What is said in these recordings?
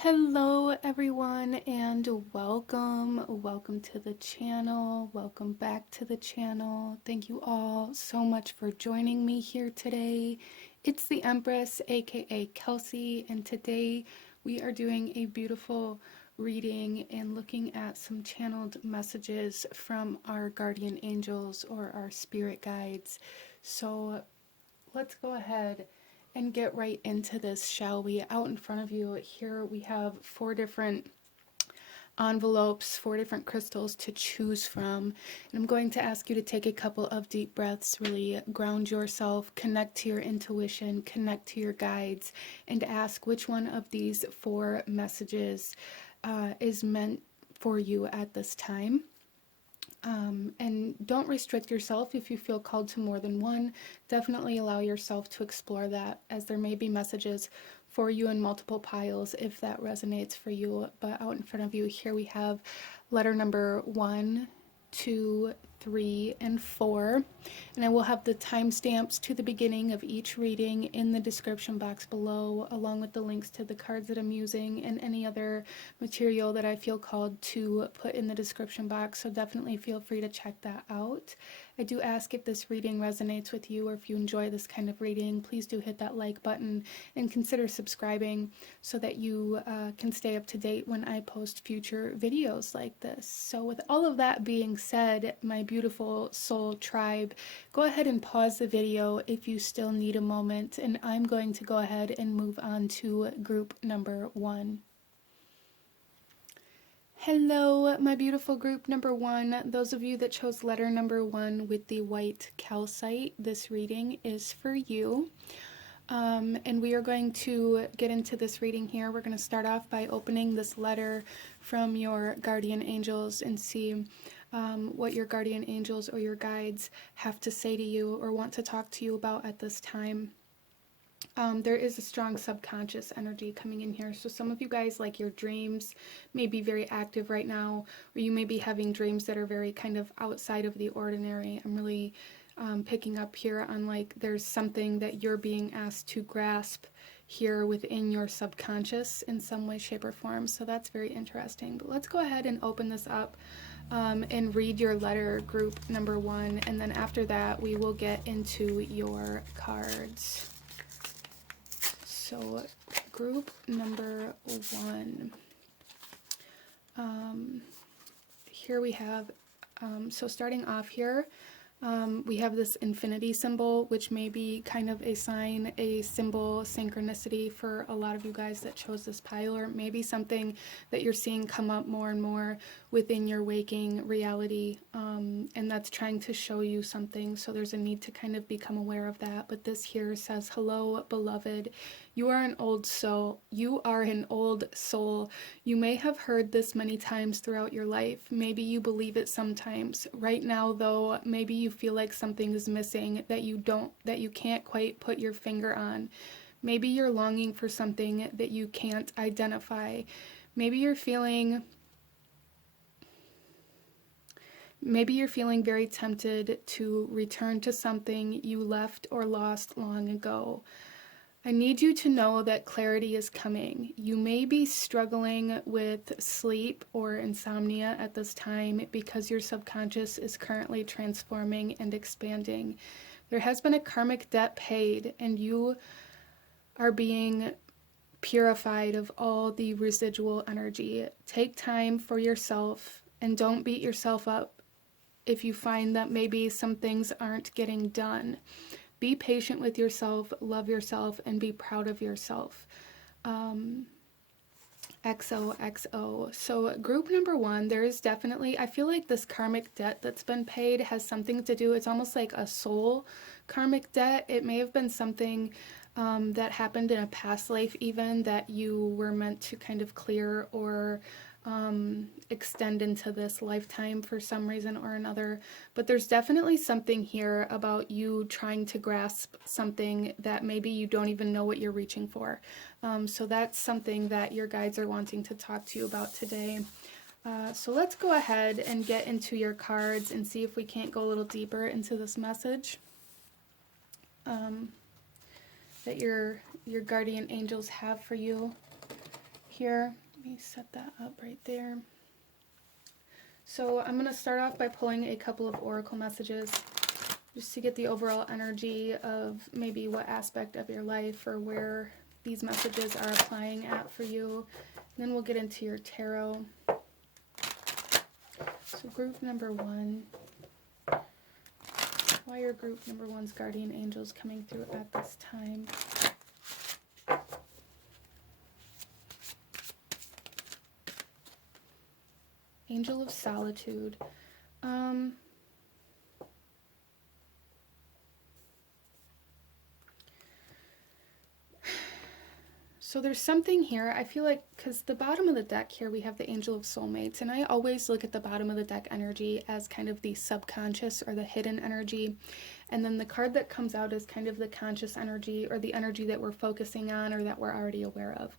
Hello everyone and welcome to the channel, welcome back to the channel. Thank you all so much for joining me here today. It's the Empress, aka Kelsey, and today we are doing a beautiful reading and looking at some channeled messages from our guardian angels or our spirit guides. So let's go ahead and get right into this, shall we? Out in front of you here we have 4 different envelopes, 4 different crystals to choose from. And I'm going to ask you to take a couple of deep breaths, really ground yourself, connect to your intuition, connect to your guides, and ask which one of these 4 messages is meant for you at this time. And don't restrict yourself if you feel called to more than one. Definitely allow yourself to explore that, as there may be messages for you in multiple piles if that resonates for you. But out in front of you here we have letter number 1, 2, 3, and 4, and I will have the timestamps to the beginning of each reading in the description box below, along with the links to the cards that I'm using and any other material that I feel called to put in the description box, so definitely feel free to check that out. I do ask, if this reading resonates with you or if you enjoy this kind of reading, please do hit that like button and consider subscribing so that you can stay up to date when I post future videos like this. So with all of that being said, my beautiful soul tribe, go ahead and pause the video if you still need a moment, and I'm going to go ahead and move on to group number 1. Hello, my beautiful group number 1. Those of you that chose letter number 1 with the white calcite, this reading is for you. And we are going to get into this reading here. We're going to start off by opening this letter from your guardian angels and see what your guardian angels or your guides have to say to you or want to talk to you about at this time. There is a strong subconscious energy coming in here. So some of you guys, like, your dreams may be very active right now, or you may be having dreams that are very kind of outside of the ordinary. I'm really picking up here on, like, there's something that you're being asked to grasp here within your subconscious in some way, shape, or form. So that's very interesting. But let's go ahead and open this up and read your letter, group number 1. And then after that, we will get into your cards. So group number 1, here we have, so starting off here, we have this infinity symbol, which may be kind of a sign, a symbol, synchronicity for a lot of you guys that chose this pile, or maybe something that you're seeing come up more and more within your waking reality, and that's trying to show you something. So there's a need to kind of become aware of that. But this here says, hello, beloved. You are an old soul. You are an old soul. You may have heard this many times throughout your life. Maybe you believe it sometimes. Right now, though, maybe you feel like something is missing that you can't quite put your finger on. Maybe you're longing for something that you can't identify. Maybe you're feeling very tempted to return to something you left or lost long ago. I need you to know that clarity is coming. You may be struggling with sleep or insomnia at this time because your subconscious is currently transforming and expanding. There has been a karmic debt paid, and you are being purified of all the residual energy. Take time for yourself and don't beat yourself up if you find that maybe some things aren't getting done. Be patient with yourself, love yourself, and be proud of yourself. XOXO. So group number 1, there is definitely, I feel like this karmic debt that's been paid has something to do, it's almost like a soul karmic debt. It may have been something that happened in a past life even, that you were meant to kind of clear or extend into this lifetime for some reason or another. But there's definitely something here about you trying to grasp something that maybe you don't even know what you're reaching for. So that's something that your guides are wanting to talk to you about today. So let's go ahead and get into your cards and see if we can't go a little deeper into this message that your guardian angels have for you here. Let me set that up right there. So I'm going to start off by pulling a couple of oracle messages just to get the overall energy of maybe what aspect of your life or where these messages are applying at for you. And then we'll get into your tarot. So group number 1. Why are group number 1's guardian angels coming through at this time? Angel of Solitude. So there's something here, I feel like, because the bottom of the deck here, we have the Angel of Soulmates, and I always look at the bottom of the deck energy as kind of the subconscious or the hidden energy, and then the card that comes out is kind of the conscious energy or the energy that we're focusing on or that we're already aware of.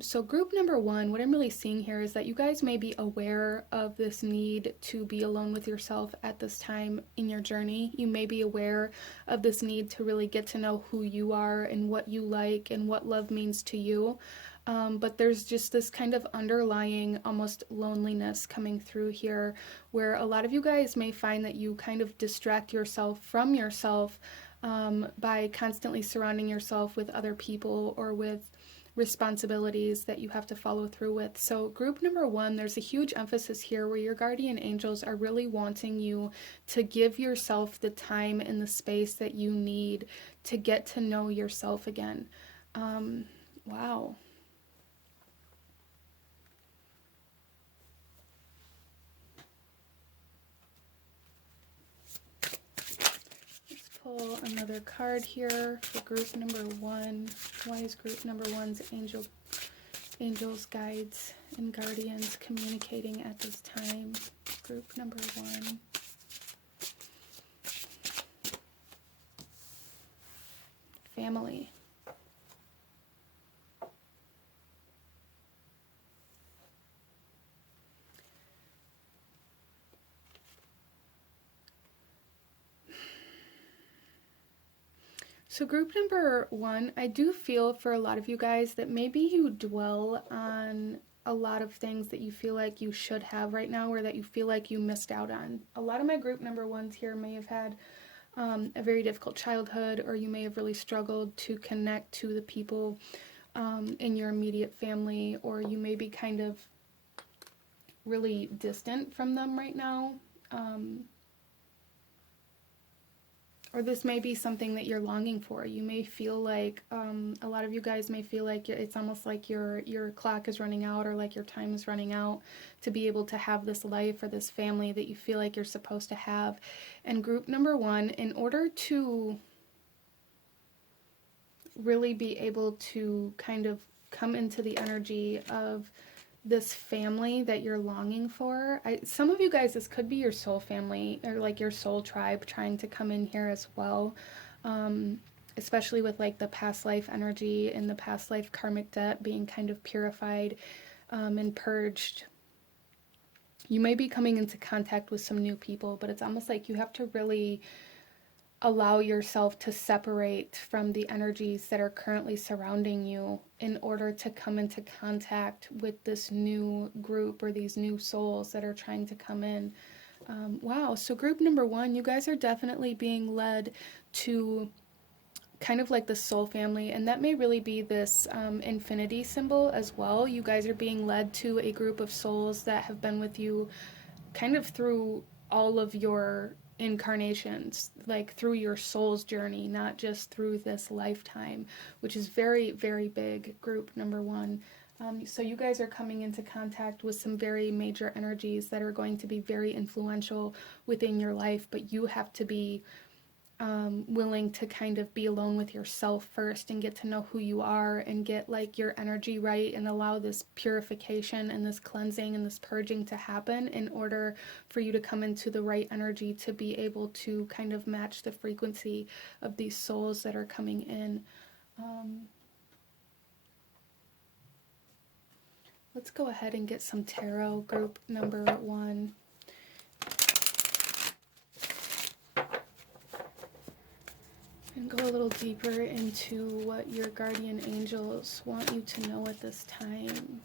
So group number 1, what I'm really seeing here is that you guys may be aware of this need to be alone with yourself at this time in your journey. You may be aware of this need to really get to know who you are and what you like and what love means to you. But there's just this kind of underlying almost loneliness coming through here, where a lot of you guys may find that you kind of distract yourself from yourself by constantly surrounding yourself with other people or with responsibilities that you have to follow through with. So group number 1, there's a huge emphasis here where your guardian angels are really wanting you to give yourself the time and the space that you need to get to know yourself again. Wow. Let's pull another card here for group number 1. Why is group number 1's angels, guides, and guardians communicating at this time? Group number 1. Family. So group number 1, I do feel for a lot of you guys that maybe you dwell on a lot of things that you feel like you should have right now or that you feel like you missed out on. A lot of my group number 1s here may have had a very difficult childhood, or you may have really struggled to connect to the people in your immediate family, or you may be kind of really distant from them right now. Or this may be something that you're longing for. You may feel like, a lot of you guys may feel like it's almost like your clock is running out, or like your time is running out to be able to have this life or this family that you feel like you're supposed to have. And group number 1, in order to really be able to kind of come into the energy of this family that you're longing for. Some of you guys, this could be your soul family or like your soul tribe trying to come in here as well, especially with like the past life energy and the past life karmic debt being kind of purified and purged. You may be coming into contact with some new people, but it's almost like you have to really allow yourself to separate from the energies that are currently surrounding you in order to come into contact with this new group or these new souls that are trying to come in. Wow, so group number 1, you guys are definitely being led to kind of like the soul family, and that may really be this infinity symbol as well. You guys are being led to a group of souls that have been with you kind of through all of your incarnations, like through your soul's journey, not just through this lifetime, which is very, very big, group number 1. So you guys are coming into contact with some very major energies that are going to be very influential within your life, but you have to be willing to kind of be alone with yourself first and get to know who you are and get like your energy right and allow this purification and this cleansing and this purging to happen in order for you to come into the right energy to be able to kind of match the frequency of these souls that are coming in. Let's go ahead and get some tarot, group number 1. And go a little little deeper into what your guardian angels want you to know at this time.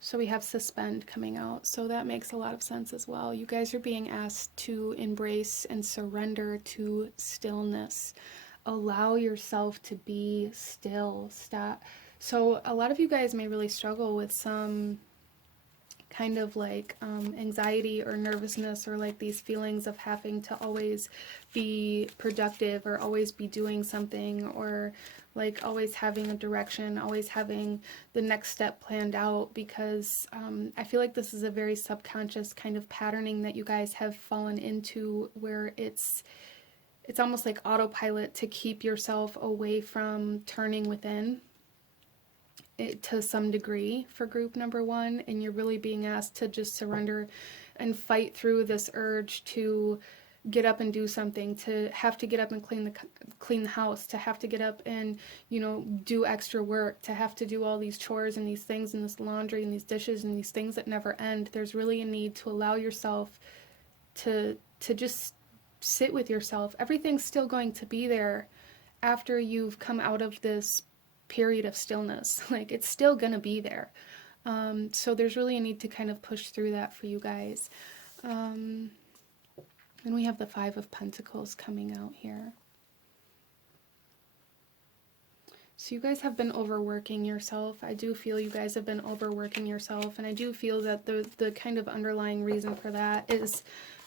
So we have suspend coming out, so that makes a lot of sense as well. You guys are being asked to embrace and surrender to stillness. Allow yourself to be still. Stop. So a lot of you guys may really struggle with some kind of like anxiety or nervousness, or like these feelings of having to always be productive or always be doing something, or like always having a direction, always having the next step planned out, because I feel like this is a very subconscious kind of patterning that you guys have fallen into, where it's almost like autopilot to keep yourself away from turning within to some degree for group number one, and you're really being asked to just surrender and fight through this urge to get up and do something, to have to get up and clean the house, to have to get up and, you know, do extra work, to have to do all these chores and these things and this laundry and these dishes and these things that never end. There's really a need to allow yourself to just sit with yourself. Everything's still going to be there after you've come out of this period of stillness. Like, it's still gonna be there. So there's really a need to kind of push through that for you guys. And we have the Five of Pentacles coming out here. So you guys have been overworking yourself. I do feel you guys have been overworking yourself, and I do feel that the kind of underlying reason for that is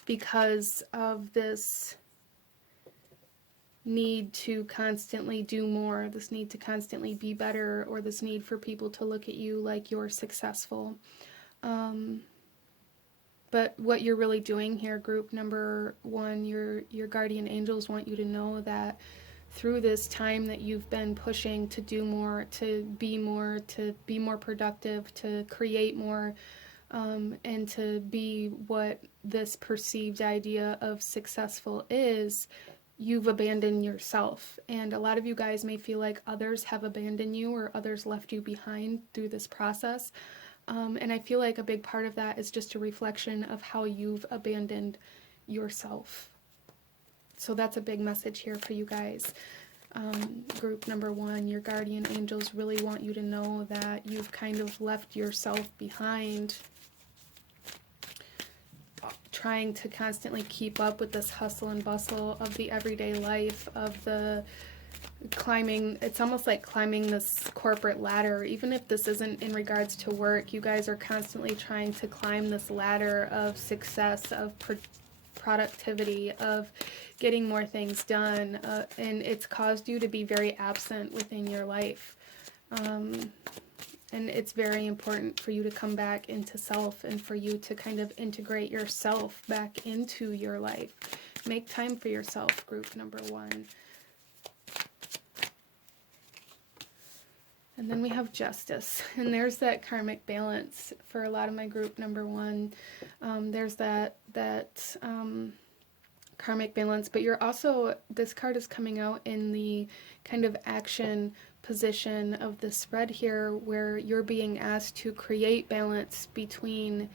because of this need to constantly do more, this need to constantly be better, or this need for people to look at you like you're successful. But what you're really doing here, group number one, your guardian angels want you to know that through this time that you've been pushing to do more, to be more productive, to create more, and to be what this perceived idea of successful is, you've abandoned yourself. And a lot of you guys may feel like others have abandoned you, or others left you behind through this process. And I feel like a big part of that is just a reflection of how you've abandoned yourself. So that's a big message here for you guys. Group number one, your guardian angels really want you to know that you've kind of left yourself behind, trying to constantly keep up with this hustle and bustle of the everyday life, of the climbing. It's almost like climbing this corporate ladder. Even if this isn't in regards to work, you guys are constantly trying to climb this ladder of success, of productivity, of getting more things done, and it's caused you to be very absent within your life. And it's very important for you to come back into self, and for you to kind of integrate yourself back into your life. Make time for yourself, group number one. And then we have Justice, and there's that karmic balance for a lot of my group number one. There's that karmic balance, but you're also, this card is coming out in the kind of action position of the spread here, where you're being asked to create balance between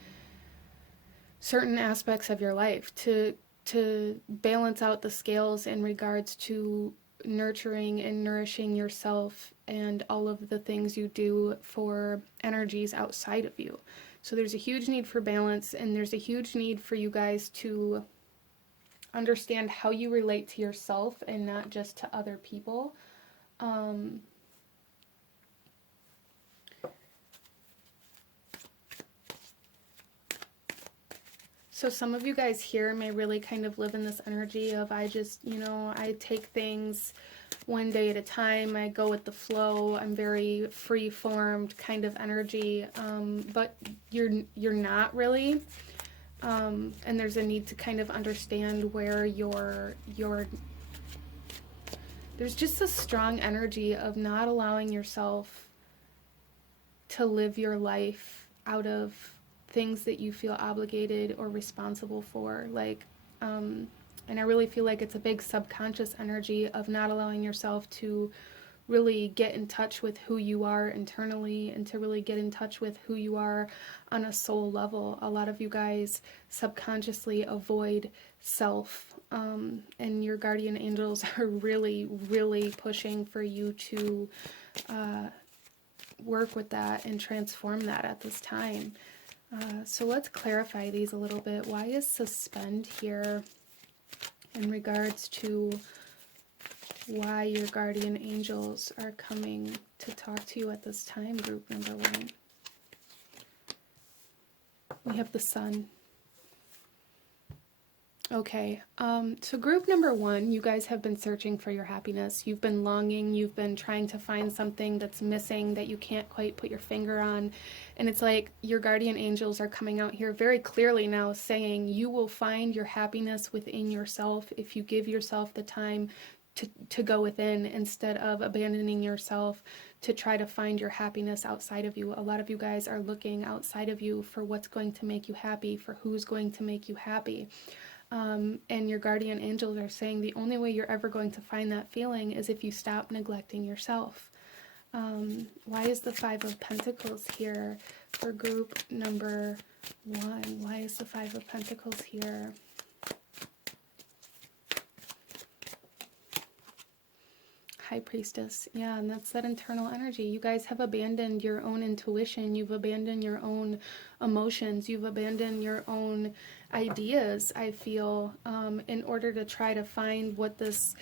certain aspects of your life, to balance out the scales in regards to nurturing and nourishing yourself and all of the things you do for energies outside of you. So there's a huge need for balance, and there's a huge need for you guys to understand how you relate to yourself and not just to other people. So some of you guys here may really kind of live in this energy of, I just, I take things one day at a time, I go with the flow, I'm very free-formed kind of energy, but you're not really, and there's a need to kind of understand where there's just a strong energy of not allowing yourself to live your life out of things that you feel obligated or responsible for, and I really feel like it's a big subconscious energy of not allowing yourself to really get in touch with who you are internally and to really get in touch with who you are on a soul level. A lot of you guys subconsciously avoid self, and your guardian angels are really, really pushing for you to work with that and transform that at this time. So let's clarify these a little bit. Why is suspend here in regards to why your guardian angels are coming to talk to you at this time, group number 1? We have the sun. Okay, so group number 1, you guys have been searching for your happiness. You've been longing, you've been trying to find something that's missing that you can't quite put your finger on. And it's like your guardian angels are coming out here very clearly now saying you will find your happiness within yourself if you give yourself the time to go within instead of abandoning yourself to try to find your happiness outside of you. A lot of you guys are looking outside of you for what's going to make you happy, for who's going to make you happy. And your guardian angels are saying the only way you're ever going to find that feeling is if you stop neglecting yourself. Why is the 5 of Pentacles here for group number 1? Why is the 5 of Pentacles here? High Priestess. Yeah, and that's that internal energy. You guys have abandoned your own intuition. You've abandoned your own emotions. You've abandoned your own ideas, I feel, in order to try to find what this...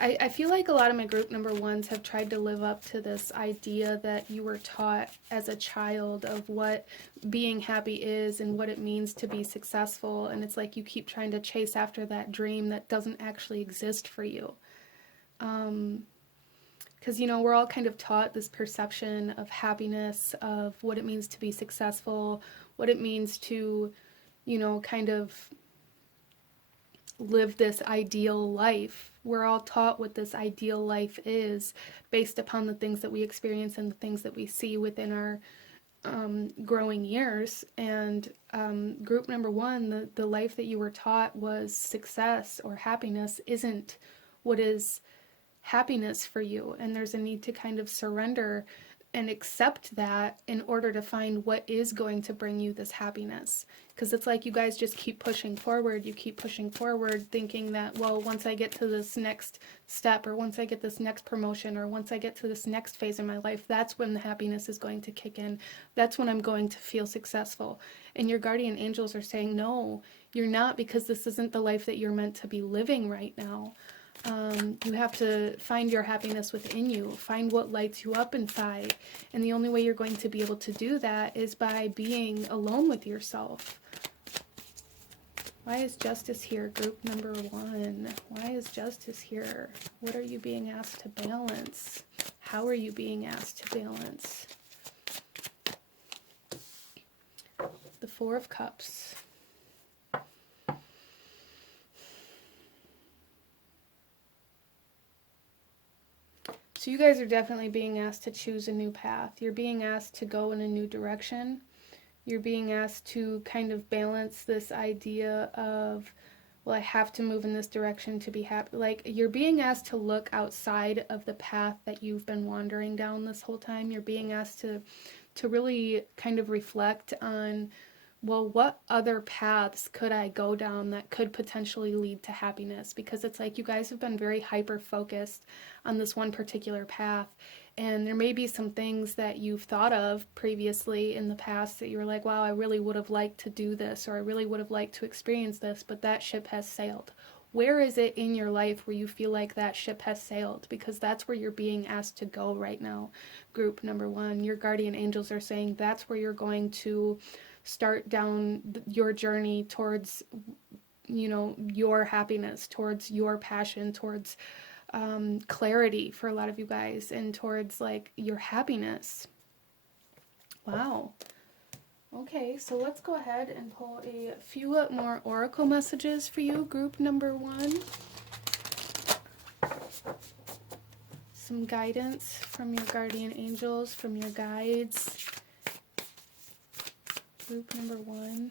I feel like a lot of my group number 1s have tried to live up to this idea that you were taught as a child of what being happy is and what it means to be successful. And it's like you keep trying to chase after that dream that doesn't actually exist for you. Because, you know, we're all kind of taught this perception of happiness, of what it means to be successful, what it means to, you know, kind of live this ideal life. We're all taught what this ideal life is based upon the things that we experience and the things that we see within our growing years. And group number 1, the life that you were taught was success or happiness isn't what is happiness for you, and there's a need to kind of surrender and accept that in order to find what is going to bring you this happiness. Because it's like you guys just keep pushing forward, you keep pushing forward, thinking that, well, once I get to this next step, or once I get this next promotion, or once I get to this next phase in my life, that's when the happiness is going to kick in. That's when I'm going to feel successful. And your guardian angels are saying, no, you're not, because this isn't the life that you're meant to be living right now. You have to find your happiness within you, find what lights you up inside, and the only way you're going to be able to do that is by being alone with yourself. Why is justice here, group number 1? Why is justice here? What are you being asked to balance? How are you being asked to balance? The 4 of Cups. So you guys are definitely being asked to choose a new path. You're being asked to go in a new direction. You're being asked to kind of balance this idea of, well, I have to move in this direction to be happy. Like, you're being asked to look outside of the path that you've been wandering down this whole time. You're being asked to really kind of reflect on, well, what other paths could I go down that could potentially lead to happiness? Because it's like you guys have been very hyper-focused on this one particular path, and there may be some things that you've thought of previously in the past that you were like, wow, I really would have liked to do this, or I really would have liked to experience this, but that ship has sailed. Where is it in your life where you feel like that ship has sailed? Because that's where you're being asked to go right now, group number 1. Your guardian angels are saying that's where you're going to start down your journey towards, you know, your happiness, towards your passion, towards clarity for a lot of you guys, and towards like your happiness. Wow. Okay, so let's go ahead and pull a few more oracle messages for you, group number 1. Some guidance from your guardian angels, from your guides. Group number 1.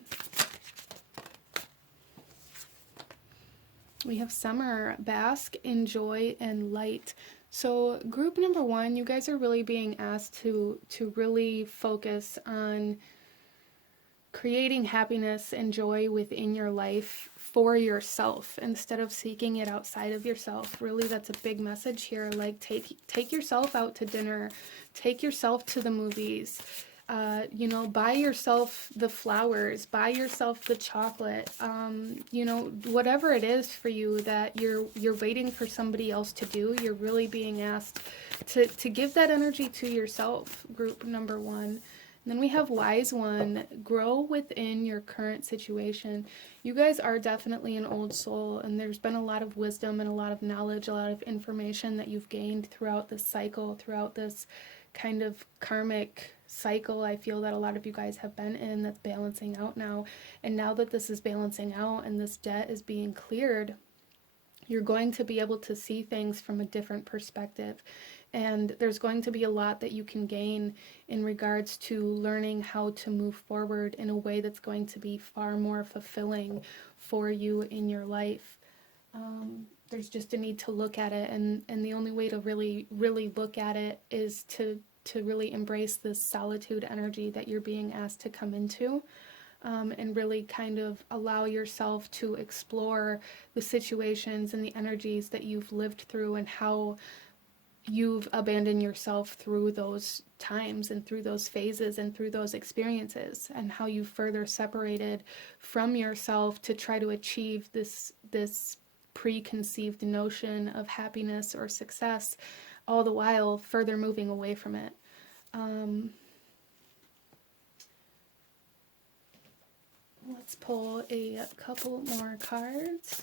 We have summer, bask in joy and light. So group number one, you guys are really being asked to really focus on creating happiness and joy within your life for yourself instead of seeking it outside of yourself. Really, that's a big message here. Like, take yourself out to dinner, take yourself to the movies, you know, buy yourself the flowers, buy yourself the chocolate, you know, whatever it is for you that you're waiting for somebody else to do. You're really being asked to give that energy to yourself, group number one. And then we have wise one, grow within your current situation. You guys are definitely an old soul, and there's been a lot of wisdom and a lot of knowledge, a lot of information that you've gained throughout this cycle, throughout this kind of karmic cycle I feel that a lot of you guys have been in, that's balancing out now. And now that this is balancing out and this debt is being cleared, you're going to be able to see things from a different perspective. And there's going to be a lot that you can gain in regards to learning how to move forward in a way that's going to be far more fulfilling for you in your life. There's just a need to look at it, and the only way to really look at it is to really embrace this solitude energy that you're being asked to come into. And really kind of allow yourself to explore the situations and the energies that you've lived through and how you've abandoned yourself through those times and through those phases and through those experiences, and how you further separated from yourself to try to achieve this preconceived notion of happiness or success, all the while further moving away from it. Let's pull a couple more cards.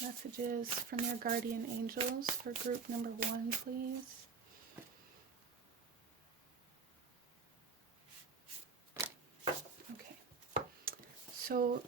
Messages from your guardian angels for group number one, please. Okay. So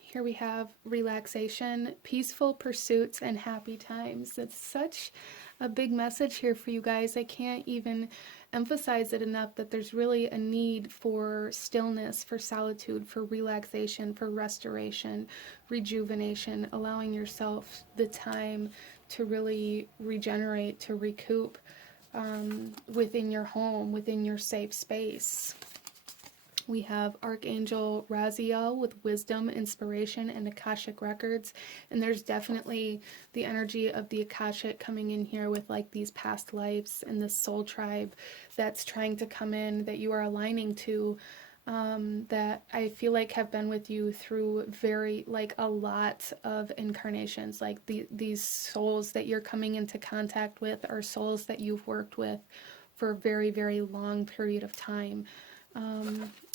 here we have relaxation, peaceful pursuits, and happy times. That's such a big message here for you guys. I can't even emphasize it enough that there's really a need for stillness, for solitude, for relaxation, for restoration, rejuvenation, allowing yourself the time to really regenerate, to recoup within your home, within your safe space. We have Archangel Raziel with wisdom, inspiration, and Akashic records. And there's definitely the energy of the Akashic coming in here with like these past lives and this soul tribe that's trying to come in, that you are aligning to, that I feel like have been with you through like a lot of incarnations. Like these souls that you're coming into contact with are souls that you've worked with for a very, very long period of time.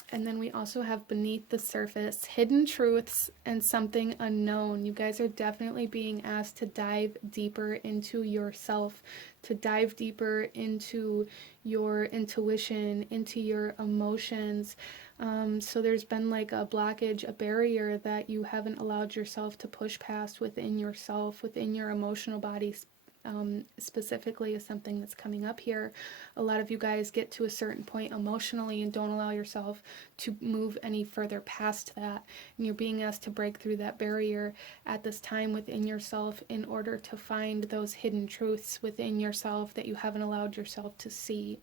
And then we also have beneath the surface, hidden truths and something unknown. You guys are definitely being asked to dive deeper into yourself, to dive deeper into your intuition, into your emotions. So there's been like a blockage, a barrier that you haven't allowed yourself to push past within yourself, within your emotional body. Specifically is something that's coming up here. A lot of you guys get to a certain point emotionally and don't allow yourself to move any further past that, and you're being asked to break through that barrier at this time within yourself in order to find those hidden truths within yourself that you haven't allowed yourself to see.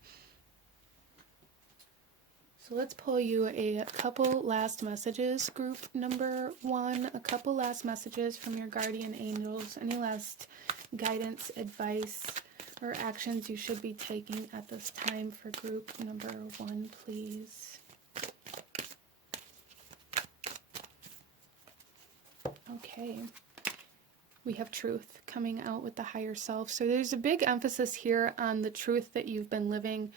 So let's pull you a couple last messages, group number one, a couple last messages from your guardian angels. Any last guidance, advice, or actions you should be taking at this time for group number one, please. Okay. We have truth coming out with the higher self. So there's a big emphasis here on the truth that you've been living.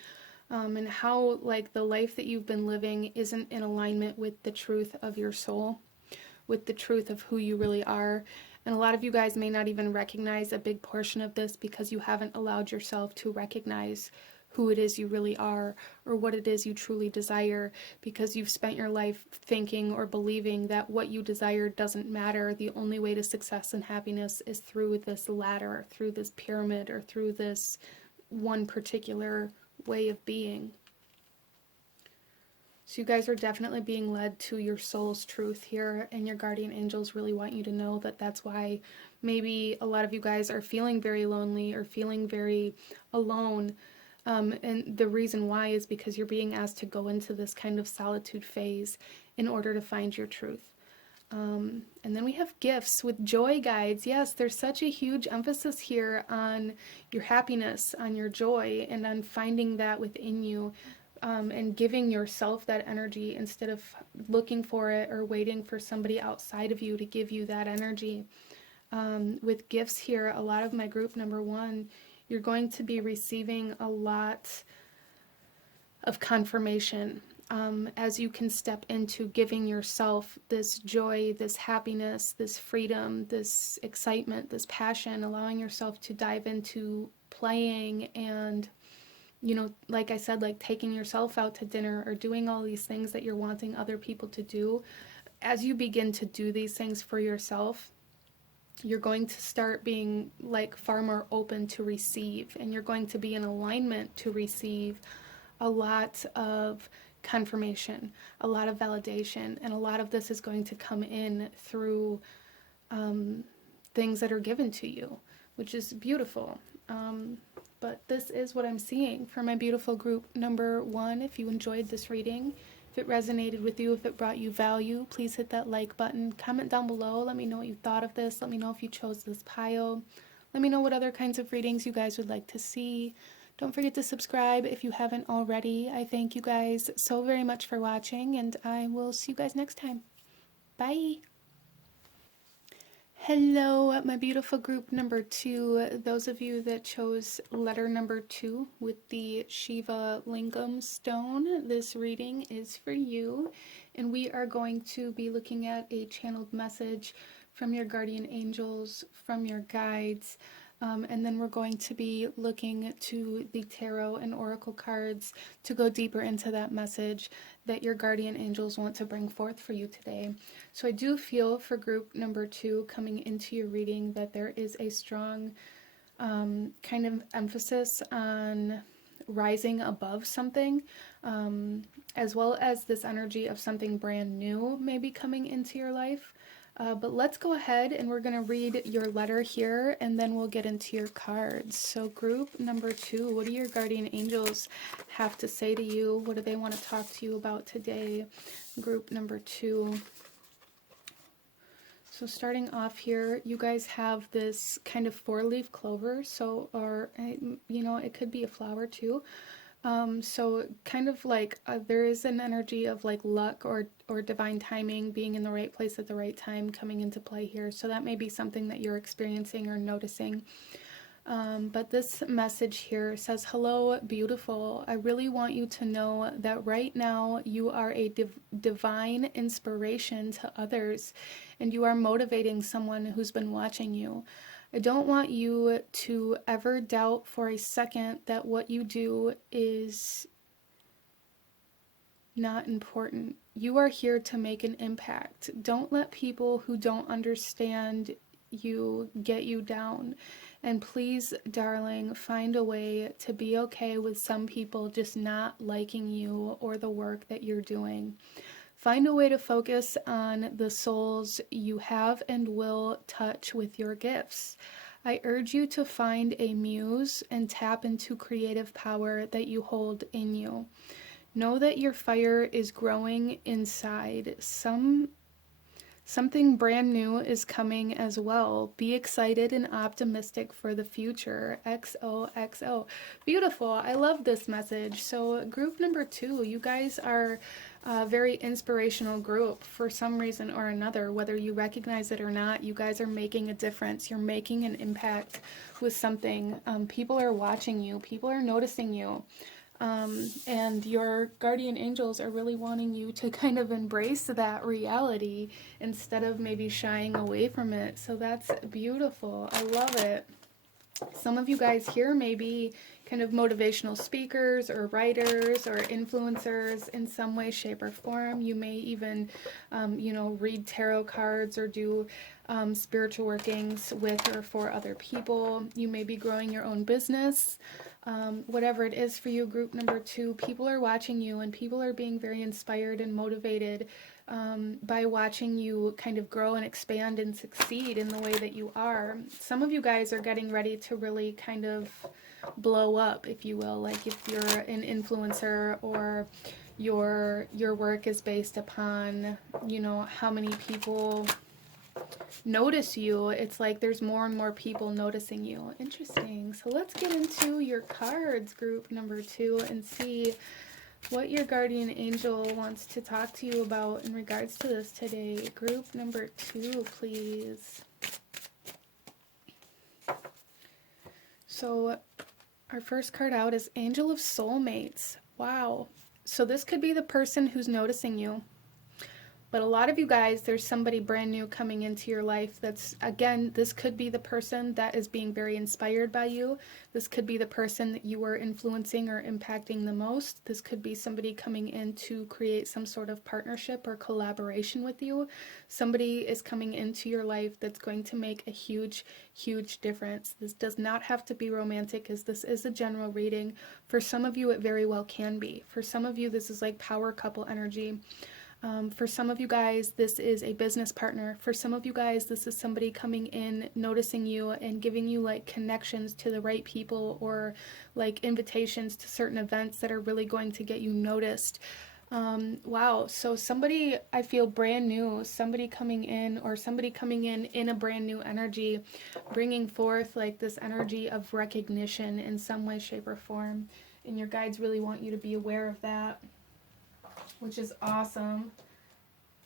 And how like the life that you've been living isn't in alignment with the truth of your soul, with the truth of who you really are. And a lot of you guys may not even recognize a big portion of this because you haven't allowed yourself to recognize who it is you really are or what it is you truly desire, because you've spent your life thinking or believing that what you desire doesn't matter. The only way to success and happiness is through this ladder, through this pyramid, or through this one particular way of being. So you guys are definitely being led to your soul's truth here, and your guardian angels really want you to know that that's why maybe a lot of you guys are feeling very lonely or feeling very alone. And the reason why is because you're being asked to go into this kind of solitude phase in order to find your truth. And then we have gifts with joy guides. Yes, there's such a huge emphasis here on your happiness, on your joy, and on finding that within you, and giving yourself that energy instead of looking for it or waiting for somebody outside of you to give you that energy. With gifts here, a lot of my group number 1, you're going to be receiving a lot of confirmation as you can step into giving yourself this joy, this happiness, this freedom, this excitement, this passion, allowing yourself to dive into playing and, you know, like I said, like taking yourself out to dinner or doing all these things that you're wanting other people to do. As you begin to do these things for yourself, you're going to start being like far more open to receive, and you're going to be in alignment to receive a lot of confirmation, a lot of validation, and a lot of this is going to come in through things that are given to you, which is beautiful. But this is what I'm seeing for my beautiful group number 1. If you enjoyed this reading, if it resonated with you, if it brought you value, please hit that like button. Comment down below. Let me know what you thought of this. Let me know if you chose this pile. Let me know what other kinds of readings you guys would like to see. Don't forget to subscribe if you haven't already. I thank you guys so very much for watching, and I will see you guys next time. Bye! Hello, my beautiful group number 2. Those of you that chose letter number 2 with the Shiva Lingam stone, this reading is for you. And we are going to be looking at a channeled message from your guardian angels, from your guides, and then we're going to be looking to the tarot and oracle cards to go deeper into that message that your guardian angels want to bring forth for you today. So I do feel for group number 2 coming into your reading that there is a strong kind of emphasis on rising above something, as well as this energy of something brand new maybe coming into your life. But let's go ahead and we're going to read your letter here, and then we'll get into your cards. So group number 2, what do your guardian angels have to say to you? What do they want to talk to you about today? Group number 2. So starting off here, you guys have this kind of 4-leaf clover. So, or, you know, it could be a flower too. So kind of like there is an energy of like luck or divine timing, being in the right place at the right time coming into play here. So that may be something that you're experiencing or noticing. But this message here says, hello, beautiful. I really want you to know that right now you are a divine inspiration to others, and you are motivating someone who's been watching you. I don't want you to ever doubt for a second that what you do is not important. You are here to make an impact. Don't let people who don't understand you get you down. And please, darling, find a way to be okay with some people just not liking you or the work that you're doing. Find a way to focus on the souls you have and will touch with your gifts. I urge you to find a muse and tap into creative power that you hold in you. Know that your fire is growing inside. Something brand new is coming as well. Be excited and optimistic for the future. XOXO. Beautiful. I love this message. So group number 2, you guys are a very inspirational group for some reason or another. Whether you recognize it or not, you guys are making a difference. You're making an impact with something. People are watching you. People are noticing you. And your guardian angels are really wanting you to kind of embrace that reality instead of maybe shying away from it. So that's beautiful. I love it. Some of you guys here may be kind of motivational speakers or writers or influencers in some way, shape, or form. You may even, read tarot cards or do spiritual workings with or for other people. You may be growing your own business. Whatever it is for you, group number 2, people are watching you and people are being very inspired and motivated by watching you kind of grow and expand and succeed in the way that you are. Some of you guys are getting ready to really kind of blow up, if you will, like if you're an influencer or your work is based upon, how many people notice you. It's like there's more and more people noticing you. Interesting. So let's get into your cards, group number 2, and see what your guardian angel wants to talk to you about in regards to this today. Group number 2, please. So our first card out is Angel of Soulmates. Wow. So this could be the person who's noticing you. But a lot of you guys, there's somebody brand new coming into your life that's, again, this could be the person that is being very inspired by you. This could be the person that you are influencing or impacting the most. This could be somebody coming in to create some sort of partnership or collaboration with you. Somebody is coming into your life that's going to make a huge, huge difference. This does not have to be romantic, as this is a general reading. For some of you, it very well can be. For some of you, this is like power couple energy. For some of you guys, this is a business partner. For some of you guys, this is somebody coming in, noticing you and giving you like connections to the right people or like invitations to certain events that are really going to get you noticed. Wow. So somebody, I feel brand new, somebody coming in in a brand new energy, bringing forth like this energy of recognition in some way, shape, or form. And your guides really want you to be aware of that, which is awesome.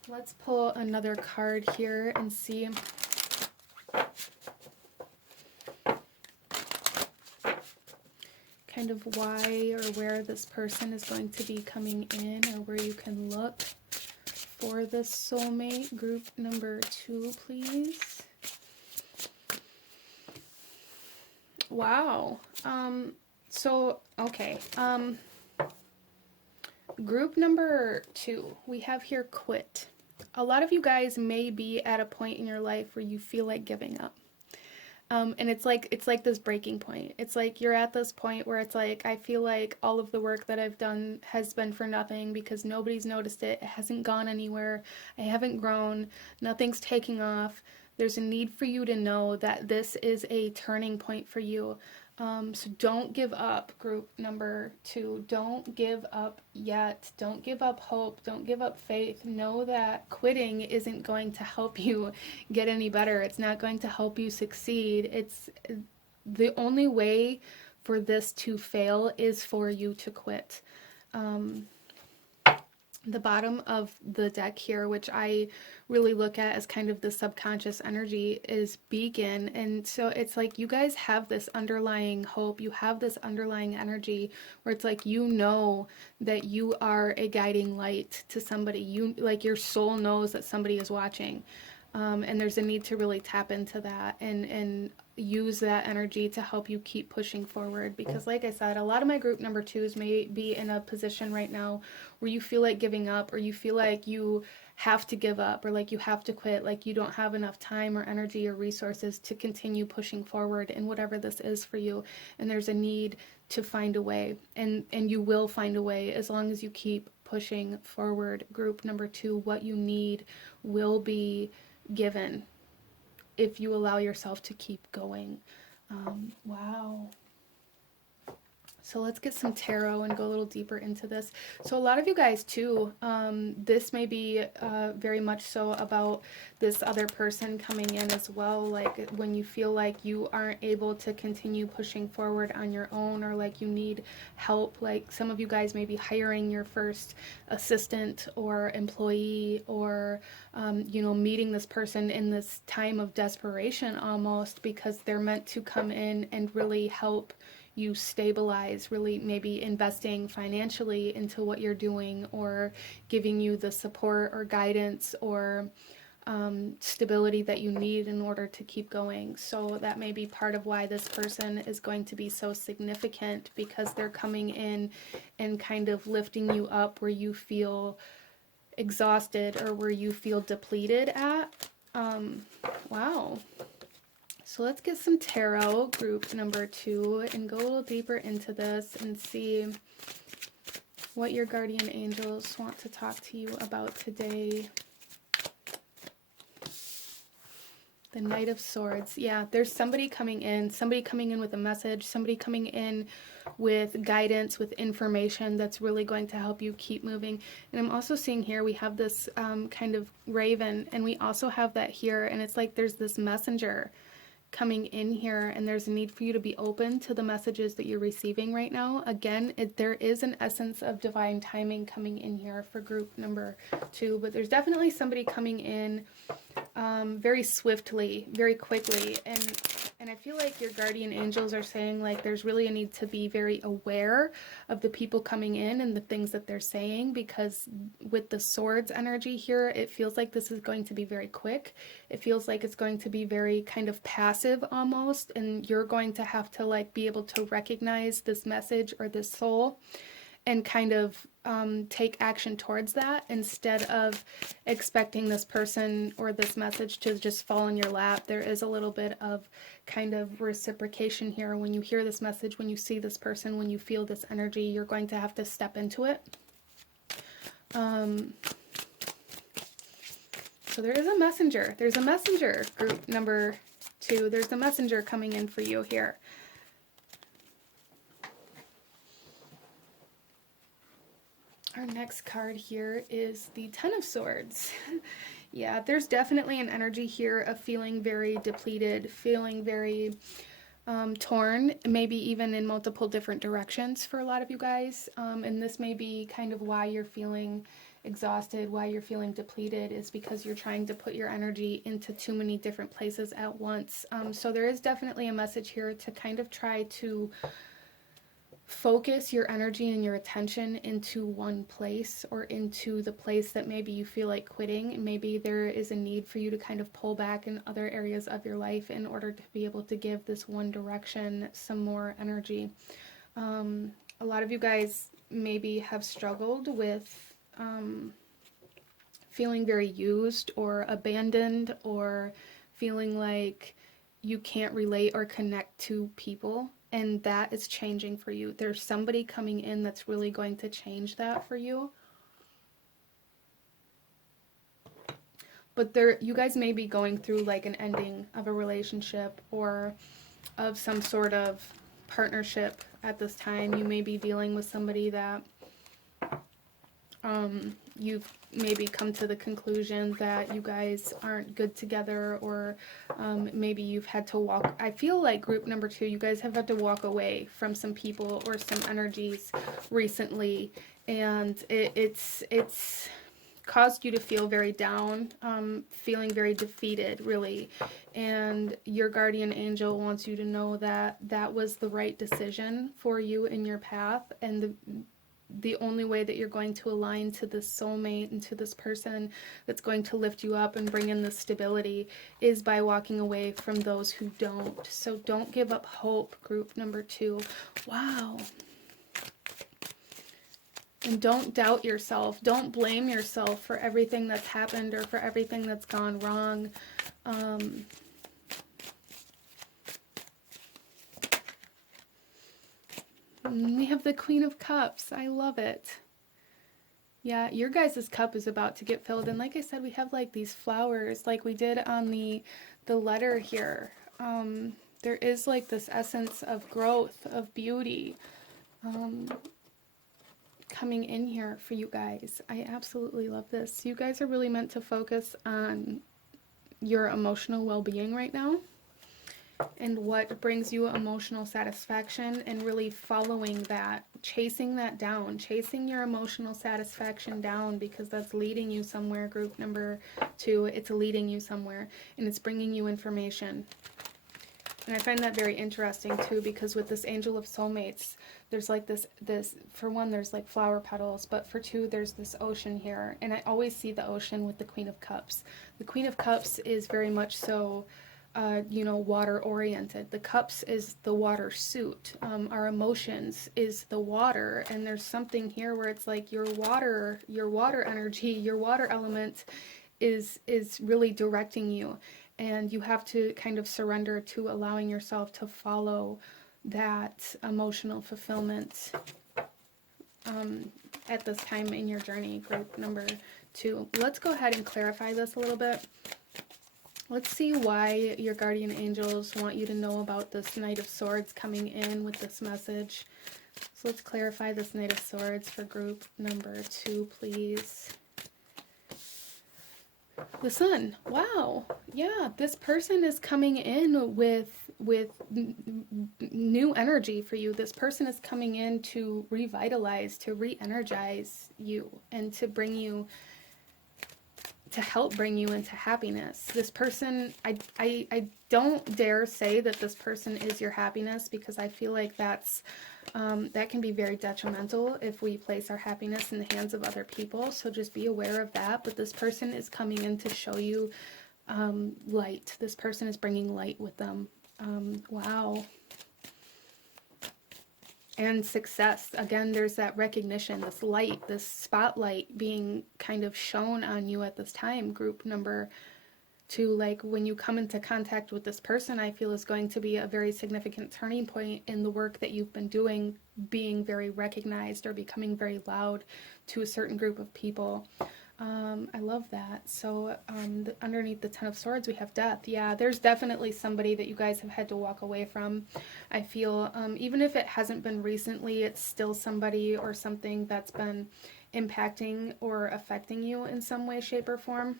Let's pull another card here and see kind of why or where this person is going to be coming in, or where you can look for this soulmate. Group number 2, please. Wow. Okay. Group number 2, we have here quit. A lot of you guys may be at a point in your life where you feel like giving up. And it's like this breaking point. It's like you're at this point where it's like, I feel like all of the work that I've done has been for nothing because nobody's noticed it. It hasn't gone anywhere. I haven't grown. Nothing's taking off. There's a need for you to know that this is a turning point for you. So don't give up, group number 2. Don't give up yet. Don't give up hope. Don't give up faith. Know that quitting isn't going to help you get any better. It's not going to help you succeed. It's the only way for this to fail is for you to quit. The bottom of the deck here, which I really look at as kind of the subconscious energy, is beacon. And so it's like you guys have this underlying hope. You have this underlying energy where it's like, you know that you are a guiding light to somebody. You, like, your soul knows that somebody is watching. And there's a need to really tap into that and use that energy to help you keep pushing forward. Because like I said, a lot of my group number 2s may be in a position right now where you feel like giving up, or you feel like you have to give up, or like you have to quit, like you don't have enough time or energy or resources to continue pushing forward in whatever this is for you. And there's a need to find a way, and you will find a way as long as you keep pushing forward. Group number 2, what you need will be given if you allow yourself to keep going. Wow. So let's get some tarot and go a little deeper into this. So a lot of you guys too, this may be very much so about this other person coming in as well. Like when you feel like you aren't able to continue pushing forward on your own, or like you need help. Like some of you guys may be hiring your first assistant or employee, or meeting this person in this time of desperation almost, because they're meant to come in and really help you stabilize, really maybe investing financially into what you're doing, or giving you the support or guidance or stability that you need in order to keep going. So that may be part of why this person is going to be so significant, because they're coming in and kind of lifting you up where you feel exhausted or where you feel depleted at. Wow. So let's get some tarot, group number 2, and go a little deeper into this and see what your guardian angels want to talk to you about today. The Knight of Swords. Yeah, there's somebody coming in with a message, somebody coming in with guidance, with information that's really going to help you keep moving. And I'm also seeing here we have this kind of raven, and we also have that here, and it's like there's this messenger coming in here, and there's a need for you to be open to the messages that you're receiving right now. Again, there is an essence of divine timing coming in here for group number 2, but there's definitely somebody coming in very swiftly, very quickly, and I feel like your guardian angels are saying like there's really a need to be very aware of the people coming in and the things that they're saying, because with the swords energy here, it feels like this is going to be very quick. It feels like it's going to be very kind of passive almost, and you're going to have to like be able to recognize this message or this soul and kind of take action towards that, instead of expecting this person or this message to just fall in your lap. There is a little bit of kind of reciprocation here. When you hear this message, when you see this person, when you feel this energy, you're going to have to step into it. So there is a messenger. There's a messenger, group number 2. There's a messenger coming in for you here. Our next card here is the Ten of Swords. Yeah, there's definitely an energy here of feeling very depleted, feeling very torn, maybe even in multiple different directions for a lot of you guys. And this may be kind of why you're feeling exhausted, why you're feeling depleted, is because you're trying to put your energy into too many different places at once. So there is definitely a message here to kind of try to focus your energy and your attention into one place, or into the place that maybe you feel like quitting. Maybe there is a need for you to kind of pull back in other areas of your life in order to be able to give this one direction some more energy. A lot of you guys maybe have struggled with feeling very used or abandoned, or feeling like you can't relate or connect to people. And that is changing for you. There's somebody coming in that's really going to change that for you. But you guys may be going through like an ending of a relationship or of some sort of partnership at this time. You may be dealing with somebody that you've maybe come to the conclusion that you guys aren't good together, or maybe you've had to walk. I feel like group number 2, you guys have had to walk away from some people or some energies recently, and it's caused you to feel very down, feeling very defeated, really. And your guardian angel wants you to know that that was the right decision for you in your path, and the only way that you're going to align to this soulmate and to this person that's going to lift you up and bring in the stability is by walking away from those who don't. So don't give up hope, group number 2. Wow. And don't doubt yourself. Don't blame yourself for everything that's happened or for everything that's gone wrong. We have the Queen of Cups. I love it. Yeah, your guys' cup is about to get filled. And like I said, we have like these flowers like we did on the letter here. There is like this essence of growth, of beauty coming in here for you guys. I absolutely love this. You guys are really meant to focus on your emotional well-being right now, and what brings you emotional satisfaction, and really following that, chasing that down, chasing your emotional satisfaction down, because that's leading you somewhere, group number 2. It's leading you somewhere, and it's bringing you information. And I find that very interesting too, because with this angel of soulmates, there's like this for one, there's like flower petals, but for two, there's this ocean here. And I always see the ocean with the Queen of Cups. The Queen of Cups is very much so, you know, water oriented. The cups is the water suit. Our emotions is the water. And there's something here where it's like your water energy, your water element is really directing you, and you have to kind of surrender to allowing yourself to follow that emotional fulfillment at this time in your journey, group number 2. Let's go ahead and clarify this a little bit. Let's see why your guardian angels want you to know about this Knight of Swords coming in with this message. So let's clarify this Knight of Swords for group number 2, please. The Sun. Wow. Yeah, this person is coming in with new energy for you. This person is coming in to revitalize, to re-energize you, and to bring you, to help bring you into happiness. This person, I don't dare say that this person is your happiness, because I feel like that's that can be very detrimental if we place our happiness in the hands of other people. So just be aware of that. But this person is coming in to show you light. This person is bringing light with them. Wow. And success. Again, there's that recognition, this light, this spotlight being kind of shown on you at this time, group number 2. Like when you come into contact with this person, I feel is going to be a very significant turning point in the work that you've been doing, being very recognized or becoming very loud to a certain group of people. I love that. So underneath the Ten of Swords, we have death. Yeah, there's definitely somebody that you guys have had to walk away from. I feel even if it hasn't been recently, it's still somebody or something that's been impacting or affecting you in some way, shape, or form.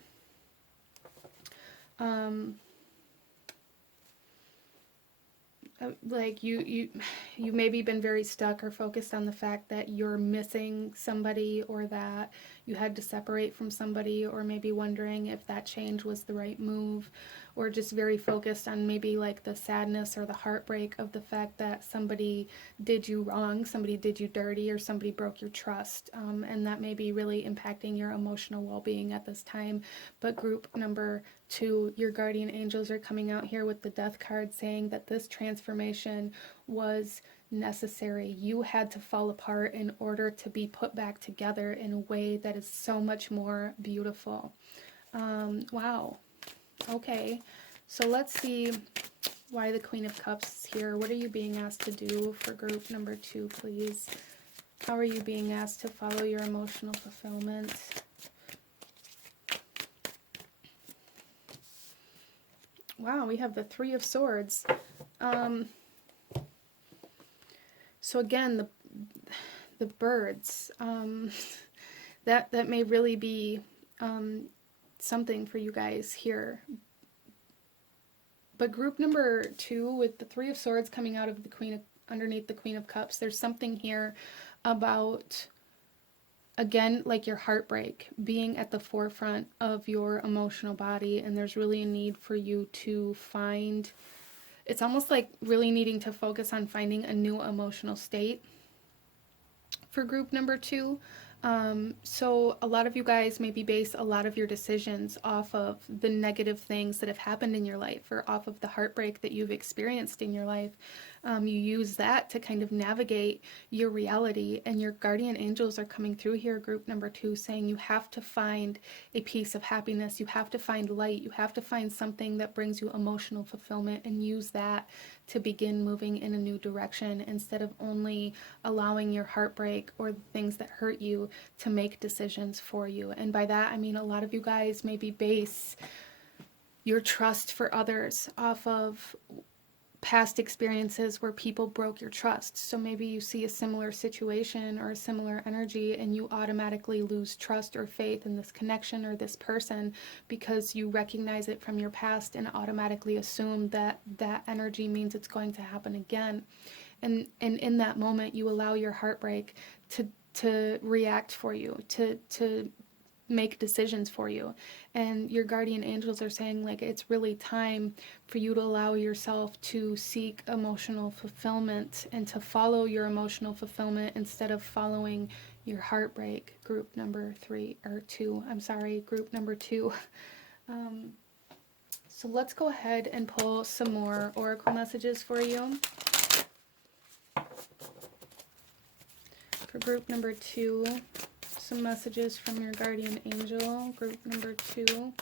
Like you maybe been very stuck or focused on the fact that you're missing somebody, or that you had to separate from somebody, or maybe wondering if that change was the right move, or just very focused on maybe like the sadness or the heartbreak of the fact that somebody did you wrong, somebody did you dirty, or somebody broke your trust, and that may be really impacting your emotional well-being at this time. But group number 2, your guardian angels are coming out here with the Death card, saying that this transformation was necessary. You had to fall apart in order to be put back together in a way that is so much more beautiful. Wow. Okay, so let's see why the Queen of Cups is here. What are you being asked to do for group number 2, please? How are you being asked to follow your emotional fulfillment? Wow, we have the Three of Swords. So again, the birds, that may really be something for you guys here. But group number 2, with the Three of Swords coming out of the underneath the Queen of Cups, there's something here about, again, like your heartbreak being at the forefront of your emotional body, and there's really a need for you to find, it's almost like really needing to focus on finding a new emotional state for group number 2. So a lot of you guys maybe base a lot of your decisions off of the negative things that have happened in your life, or off of the heartbreak that you've experienced in your life. You use that to kind of navigate your reality, and your guardian angels are coming through here, group number 2, saying you have to find a piece of happiness, you have to find light, you have to find something that brings you emotional fulfillment, and use that to begin moving in a new direction, instead of only allowing your heartbreak or the things that hurt you to make decisions for you. And by that, I mean a lot of you guys maybe base your trust for others off of past experiences where people broke your trust. So maybe you see a similar situation or a similar energy, and you automatically lose trust or faith in this connection or this person, because you recognize it from your past and automatically assume that that energy means it's going to happen again. And in that moment, you allow your heartbreak to react for you, to make decisions for you. And your guardian angels are saying, like, it's really time for you to allow yourself to seek emotional fulfillment and to follow your emotional fulfillment instead of following your heartbreak. Group number 2. Group number 2. So let's go ahead and pull some more oracle messages for you. For group number 2, some messages from your guardian angel. Group number 2,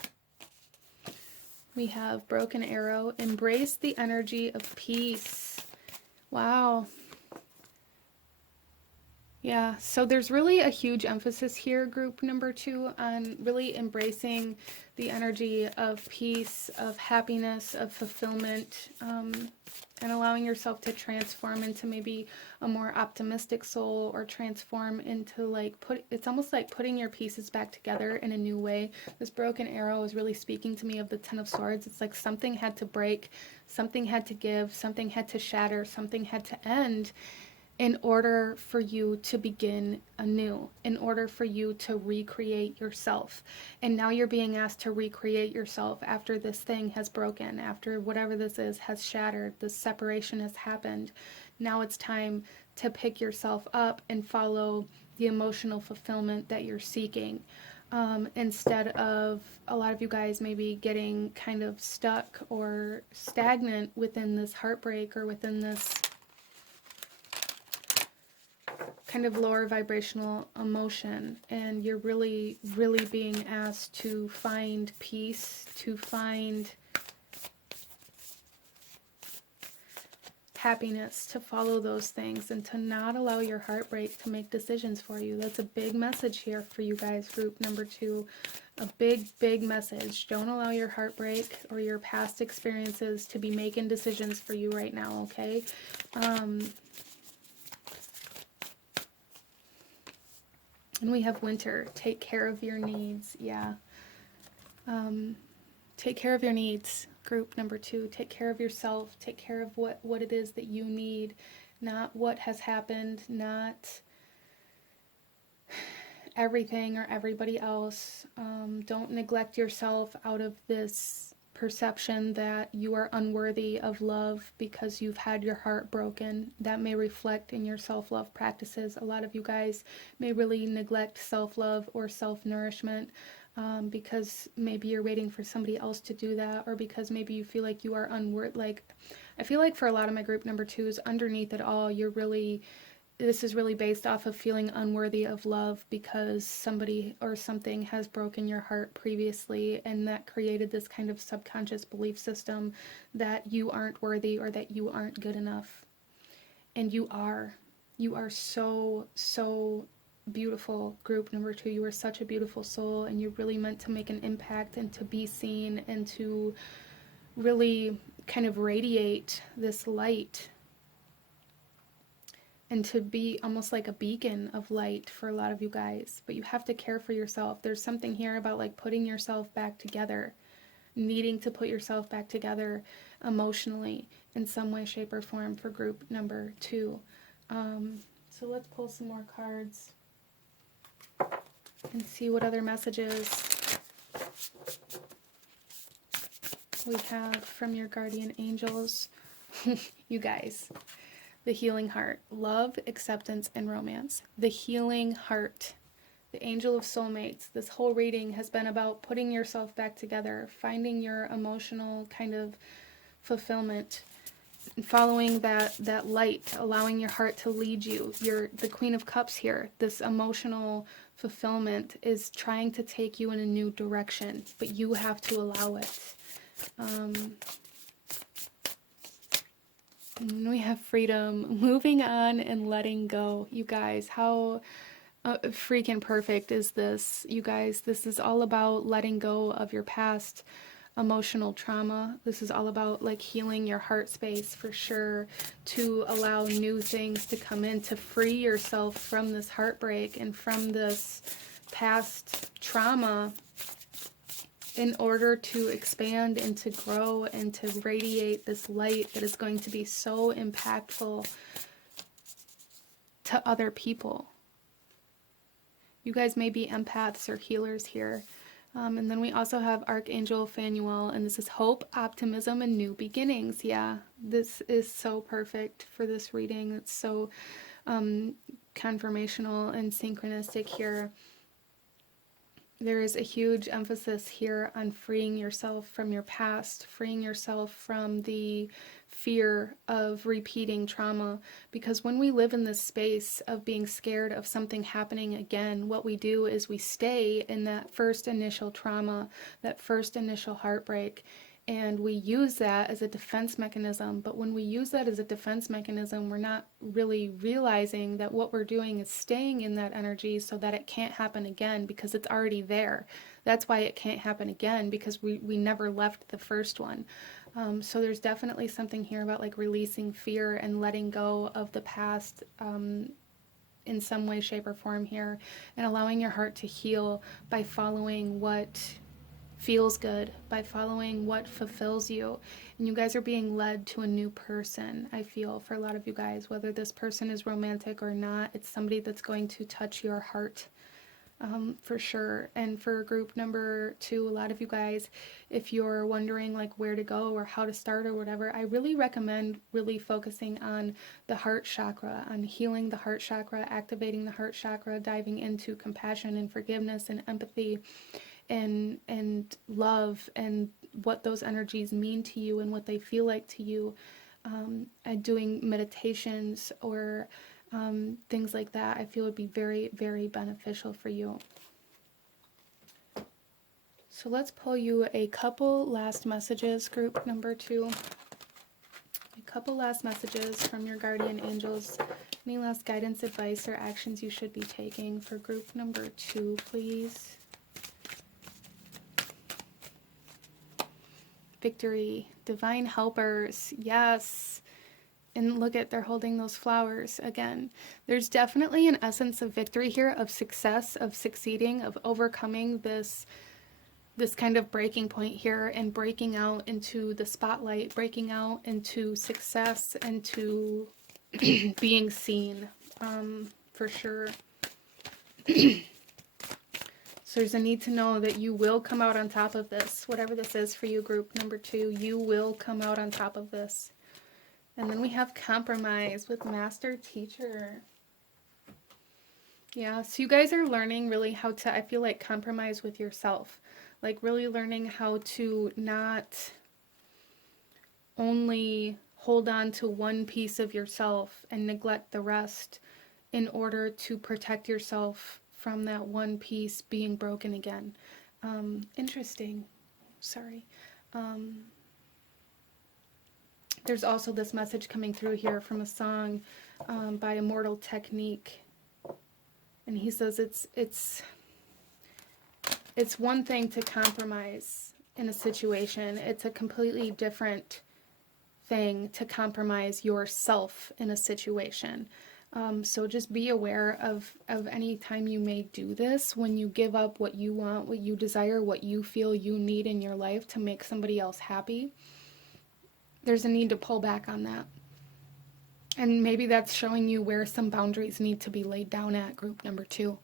we have broken arrow. Embrace the energy of peace. Wow. Yeah, so there's really a huge emphasis here, group number 2, on really embracing the energy of peace, of happiness, of fulfillment, and allowing yourself to transform into maybe a more optimistic soul, or transform into like, it's almost like putting your pieces back together in a new way. This broken arrow is really speaking to me of the Ten of Swords. It's like something had to break, something had to give, something had to shatter, something had to end, in order for you to begin anew, in order for you to recreate yourself. And now you're being asked to recreate yourself after this thing has broken, after whatever this is has shattered, this separation has happened. Now it's time to pick yourself up and follow the emotional fulfillment that you're seeking. Instead of a lot of you guys maybe getting kind of stuck or stagnant within this heartbreak or within this kind of lower vibrational emotion, and you're really being asked to find peace, to find happiness, to follow those things, and to not allow your heartbreak to make decisions for you. That's a big message here for you guys, group number 2. A big message. Don't allow your heartbreak or your past experiences to be making decisions for you right now, okay? And we have winter. Take care of your needs. Yeah. Take care of your needs. Group number 2. Take care of yourself. Take care of what it is that you need. Not what has happened. Not everything or everybody else. Don't neglect yourself out of this perception that you are unworthy of love because you've had your heart broken. That may reflect in your self-love practices. A lot of you guys may really neglect self-love or self-nourishment because maybe you're waiting for somebody else to do that, or because maybe you feel like you are unworthy. Like, I feel like for a lot of my group number 2s, underneath it all, this is really based off of feeling unworthy of love because somebody or something has broken your heart previously, and that created this kind of subconscious belief system that you aren't worthy or that you aren't good enough. And you are. You are so beautiful, group number 2. You are such a beautiful soul, and you're really meant to make an impact and to be seen and to really kind of radiate this light, and to be almost like a beacon of light for a lot of you guys. But you have to care for yourself. There's something here about like putting yourself back together, needing to put yourself back together emotionally in some way, shape, or form for group number 2. So let's pull some more cards and see what other messages we have from your guardian angels. You guys. The healing heart, love, acceptance, and romance. The healing heart, the angel of soulmates. This whole reading has been about putting yourself back together, finding your emotional kind of fulfillment, and following that light, allowing your heart to lead you. You're the Queen of Cups here. This emotional fulfillment is trying to take you in a new direction, but you have to allow it. And we have freedom, moving on and letting go. You guys, how freaking perfect is this? You guys, this is all about letting go of your past emotional trauma. This is all about like healing your heart space for sure, to allow new things to come in, to free yourself from this heartbreak and from this past trauma, in order to expand and to grow and to radiate this light that is going to be so impactful to other people. You guys may be empaths or healers here. And then we also have Archangel Phanuel, and this is hope, optimism, and new beginnings. Yeah, this is so perfect for this reading. It's so confirmational and synchronistic here. There is a huge emphasis here on freeing yourself from your past, freeing yourself from the fear of repeating trauma. Because when we live in this space of being scared of something happening again, what we do is we stay in that first initial trauma, that first initial heartbreak, and we use that as a defense mechanism. But when we use that as a defense mechanism, we're not really realizing that what we're doing is staying in that energy so that it can't happen again, because it's already there. That's why it can't happen again, because we never left the first one. So there's definitely something here about like releasing fear and letting go of the past in some way, shape, or form here, and allowing your heart to heal by following what feels good, by following what fulfills you. And you guys are being led to a new person, I feel, for a lot of you guys. Whether this person is romantic or not, it's somebody that's going to touch your heart, for sure. And for group number 2, a lot of you guys, if you're wondering like where to go or how to start or whatever, I really recommend really focusing on the heart chakra, on healing the heart chakra, activating the heart chakra, diving into compassion and forgiveness and empathy and love, and what those energies mean to you and what they feel like to you, and doing meditations or things like that, I feel would be very, very beneficial for you. So let's pull you a couple last messages, group number 2. A couple last messages from your guardian angels. Any last guidance, advice, or actions you should be taking for group number 2, please? Victory, divine helpers, yes. And look at, they're holding those flowers again. There's definitely an essence of victory here, of success, of succeeding, of overcoming this kind of breaking point here and breaking out into the spotlight, breaking out into success and to being seen, for sure. So there's a need to know that you will come out on top of this. Whatever this is for you, group number 2, you will come out on top of this. And then we have compromise with master teacher. Yeah, so you guys are learning really how to, I feel like, compromise with yourself. Like really learning how to not only hold on to one piece of yourself and neglect the rest in order to protect yourself from that one piece being broken again. Interesting. Sorry. There's also this message coming through here from a song by Immortal Technique. And he says it's one thing to compromise in a situation. It's a completely different thing to compromise yourself in a situation. So just be aware of any time you may do this, when you give up what you want, what you desire, what you feel you need in your life to make somebody else happy. There's a need to pull back on that. And maybe that's showing you where some boundaries need to be laid down at, group number 2.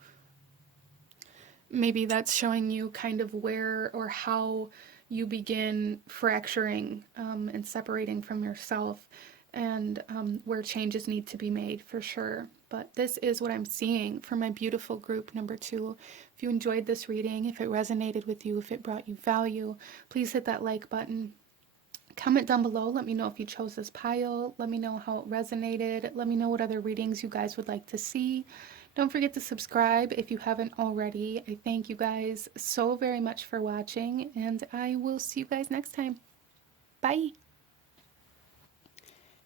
Maybe that's showing you kind of where or how you begin fracturing and separating from yourself, and where changes need to be made, for sure. But this is what I'm seeing for my beautiful group number 2. If you enjoyed this reading, if it resonated with you, if it brought you value, please hit that like button. Comment down below. Let me know if you chose this pile. Let me know how it resonated. Let me know what other readings you guys would like to see. Don't forget to subscribe if you haven't already. I thank you guys so very much for watching, and I will see you guys next time. Bye.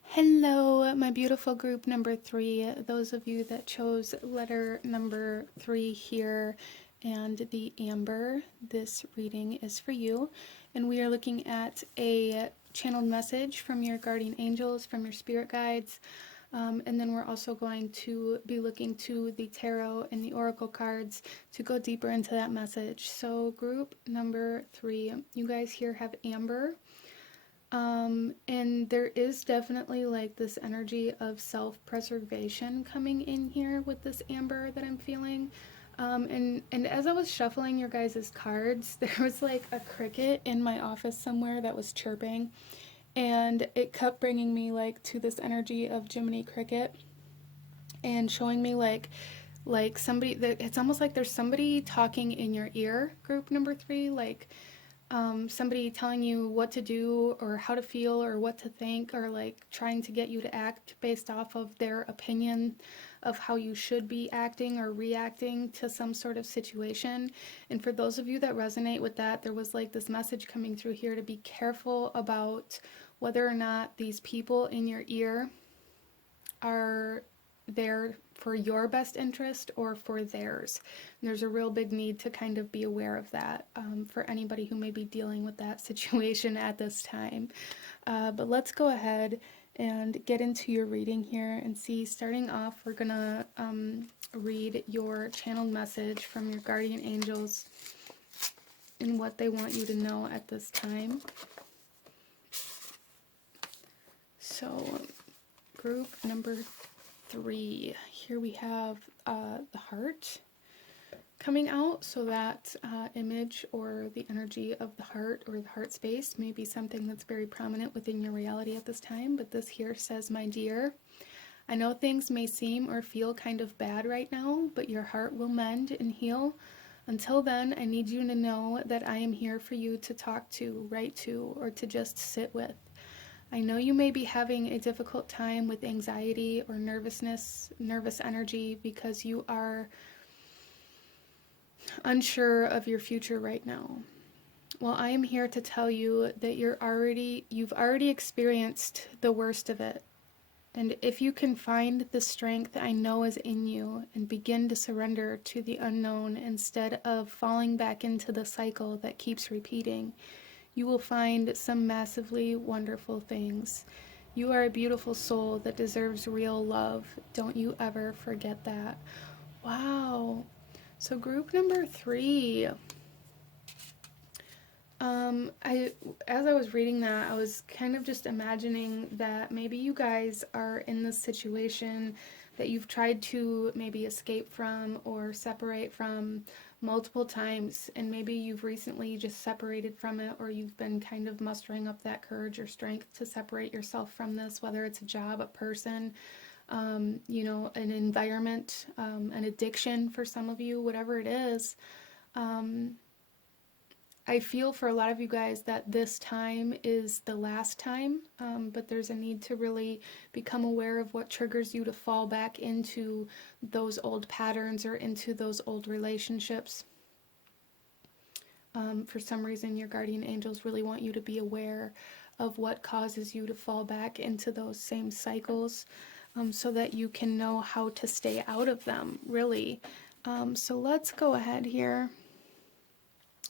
Hello, my beautiful group number 3. Those of you that chose letter number 3 here and the amber, this reading is for you. And we are looking at a channeled message from your guardian angels, from your spirit guides. And then we're also going to be looking to the tarot and the oracle cards to go deeper into that message. So group number 3, you guys here have amber. And there is definitely like this energy of self-preservation coming in here with this amber that I'm feeling. And as I was shuffling your guys' cards, there was like a cricket in my office somewhere that was chirping, and it kept bringing me like to this energy of Jiminy Cricket and showing me like somebody that it's almost like there's somebody talking in your ear, group number 3, like somebody telling you what to do or how to feel or what to think, or like trying to get you to act based off of their opinion of how you should be acting or reacting to some sort of situation. And for those of you that resonate with that, there was like this message coming through here to be careful about whether or not these people in your ear are there for your best interest or for theirs. And there's a real big need to kind of be aware of that for anybody who may be dealing with that situation at this time. But let's go ahead and get into your reading here and see. Starting off, we're gonna read your channeled message from your guardian angels and what they want you to know at this time. So group number 3, here we have the heart coming out. So that image or the energy of the heart or the heart space may be something that's very prominent within your reality at this time. But this here says, my dear, I know things may seem or feel kind of bad right now, but your heart will mend and heal. Until then, I need you to know that I am here for you to talk to, write to, or to just sit with. I know you may be having a difficult time with anxiety or nervous energy because you are unsure of your future right now. Well, I am here to tell you that you've already experienced the worst of it. And if you can find the strength I know is in you and begin to surrender to the unknown instead of falling back into the cycle that keeps repeating, you will find some massively wonderful things. You are a beautiful soul that deserves real love. Don't you ever forget that. Wow. So group number 3. As I was reading that, I was kind of just imagining that maybe you guys are in this situation that you've tried to maybe escape from or separate from multiple times, and maybe you've recently just separated from it, or you've been kind of mustering up that courage or strength to separate yourself from this, whether it's a job, a person, an environment, an addiction for some of you, whatever it is. I feel for a lot of you guys that this time is the last time, but there's a need to really become aware of what triggers you to fall back into those old patterns or into those old relationships. For some reason, your guardian angels really want you to be aware of what causes you to fall back into those same cycles, so that you can know how to stay out of them, really. So let's go ahead here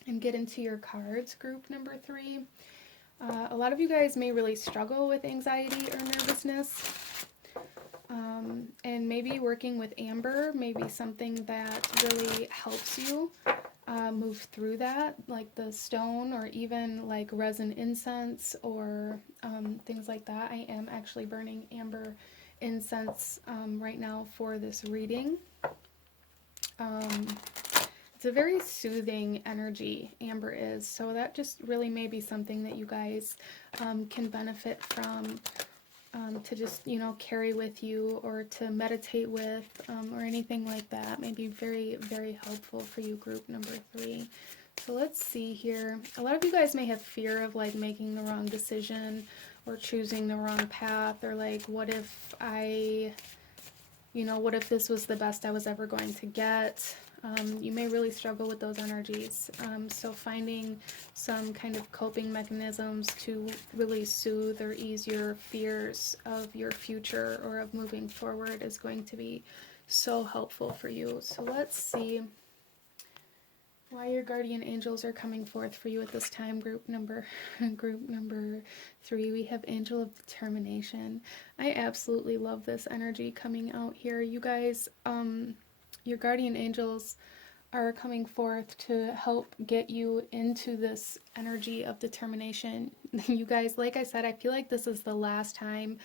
and get into your cards, group number 3. A lot of you guys may really struggle with anxiety or nervousness, and maybe working with amber may be something that really helps you move through that, like the stone or even like resin incense or things like that. I am actually burning amber incense right now for this reading. It's a very soothing energy, amber is, so that just really may be something that you guys can benefit from, to just, carry with you or to meditate with, or anything like that. May be very, very helpful for you, group number 3. So let's see here. A lot of you guys may have fear of like making the wrong decision or choosing the wrong path, or like, what if what if this was the best I was ever going to get? You may really struggle with those energies. So finding some kind of coping mechanisms to really soothe or ease your fears of your future or of moving forward is going to be so helpful for you. So let's see why your guardian angels are coming forth for you at this time, group number 3. We have Angel of Determination. I absolutely love this energy coming out here. You guys, your guardian angels are coming forth to help get you into this energy of determination. You guys, like I said, I feel like this is the last time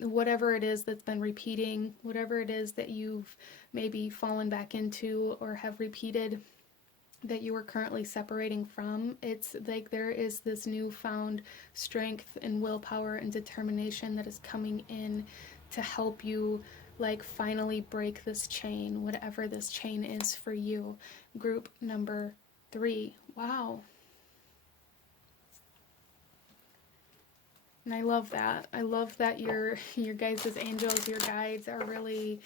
whatever it is that's been repeating, whatever it is that you've maybe fallen back into or have repeated that you are currently separating from. It's like there is this newfound strength and willpower and determination that is coming in to help you like finally break this chain, whatever this chain is for you. Group number 3. Wow. And I love that. I love that your guys' angels, your guides are really,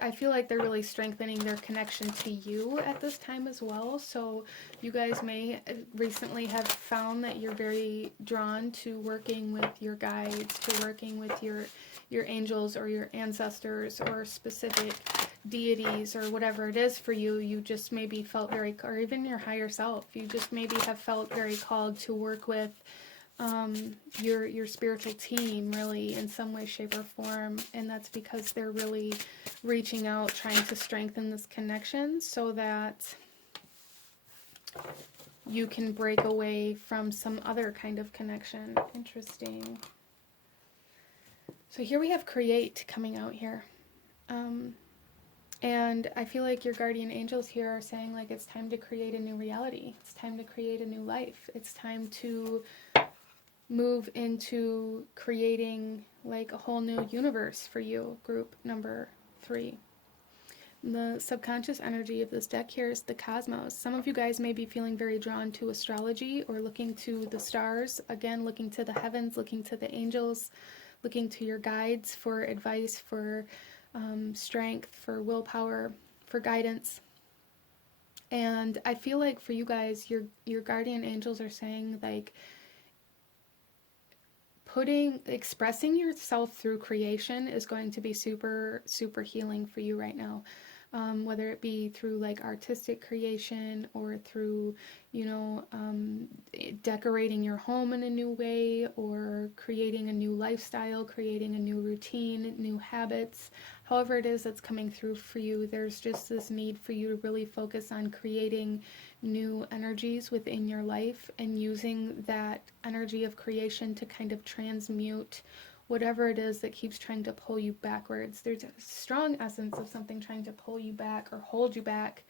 I feel like they're really strengthening their connection to you at this time as well. So you guys may recently have found that you're very drawn to working with your guides, to working with your angels or your ancestors or specific deities or whatever it is for you. You just maybe felt very, or even your higher self, you just maybe have felt very called to work with your spiritual team really in some way, shape, or form, and that's because they're really reaching out, trying to strengthen this connection so that you can break away from some other kind of connection. Interesting. So here we have create coming out here. And I feel like your guardian angels here are saying like it's time to create a new reality. It's time to create a new life. It's time to move into creating like a whole new universe for you. Group number 3. The subconscious energy of this deck here is the cosmos. Some of you guys may be feeling very drawn to astrology or looking to the stars. Again, looking to the heavens, looking to the angels, looking to your guides for advice, for strength, for willpower, for guidance. And I feel like for you guys, your guardian angels are saying like expressing yourself through creation is going to be super, super healing for you right now. Whether it be through like artistic creation or through, decorating your home in a new way or creating a new lifestyle, creating a new routine, new habits, however it is that's coming through for you, there's just this need for you to really focus on creating new energies within your life and using that energy of creation to kind of transmute whatever it is that keeps trying to pull you backwards. There's a strong essence of something trying to pull you back or hold you back.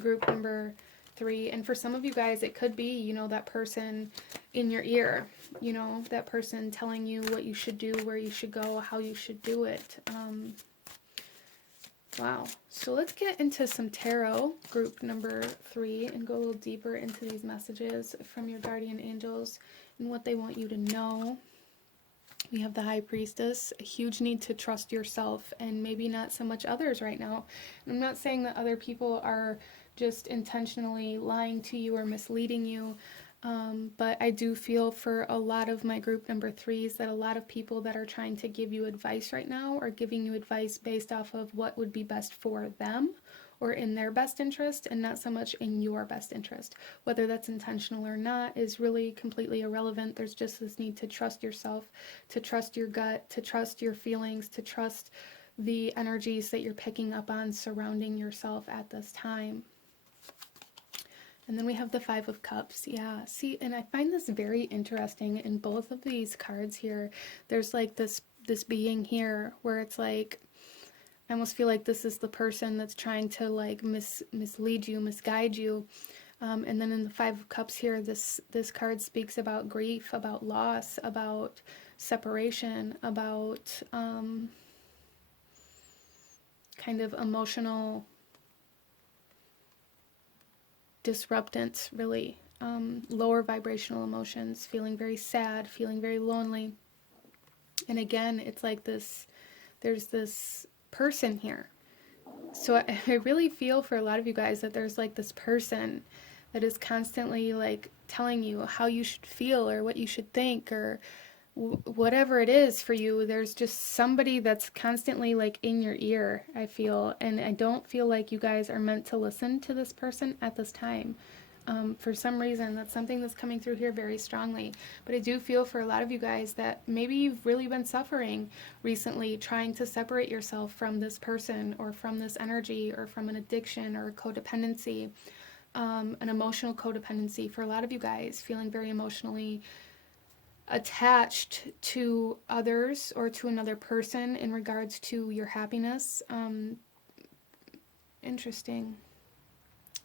Group number 3. And for some of you guys, it could be, that person in your ear, that person telling you what you should do, where you should go, how you should do it. Wow. So let's get into some tarot, group number 3, and go a little deeper into these messages from your guardian angels and what they want you to know. We have the High Priestess, a huge need to trust yourself and maybe not so much others right now. And I'm not saying that other people are just intentionally lying to you or misleading you, but I do feel for a lot of my group number 3s that a lot of people that are trying to give you advice right now are giving you advice based off of what would be best for them or in their best interest and not so much in your best interest. Whether that's intentional or not is really completely irrelevant. There's just this need to trust yourself, to trust your gut, to trust your feelings, to trust the energies that you're picking up on surrounding yourself at this time. And then we have the 5 of Cups. Yeah, see, and I find this very interesting in both of these cards here. There's like this being here where it's like, I almost feel like this is the person that's trying to like mislead you, misguide you. And then in the 5 of Cups here, this card speaks about grief, about loss, about separation, about kind of emotional disruptance, really. Lower vibrational emotions, feeling very sad, feeling very lonely. And again, it's like this, there's this person here. So I really feel for a lot of you guys that there's like this person that is constantly like telling you how you should feel or what you should think or whatever it is for you. There's just somebody that's constantly like in your ear, I feel, and I don't feel like you guys are meant to listen to this person at this time. For some reason, that's something that's coming through here very strongly. But I do feel for a lot of you guys that maybe you've really been suffering recently trying to separate yourself from this person or from this energy or from an addiction or a codependency, an emotional codependency. For a lot of you guys, feeling very emotionally attached to others or to another person in regards to your happiness. Interesting.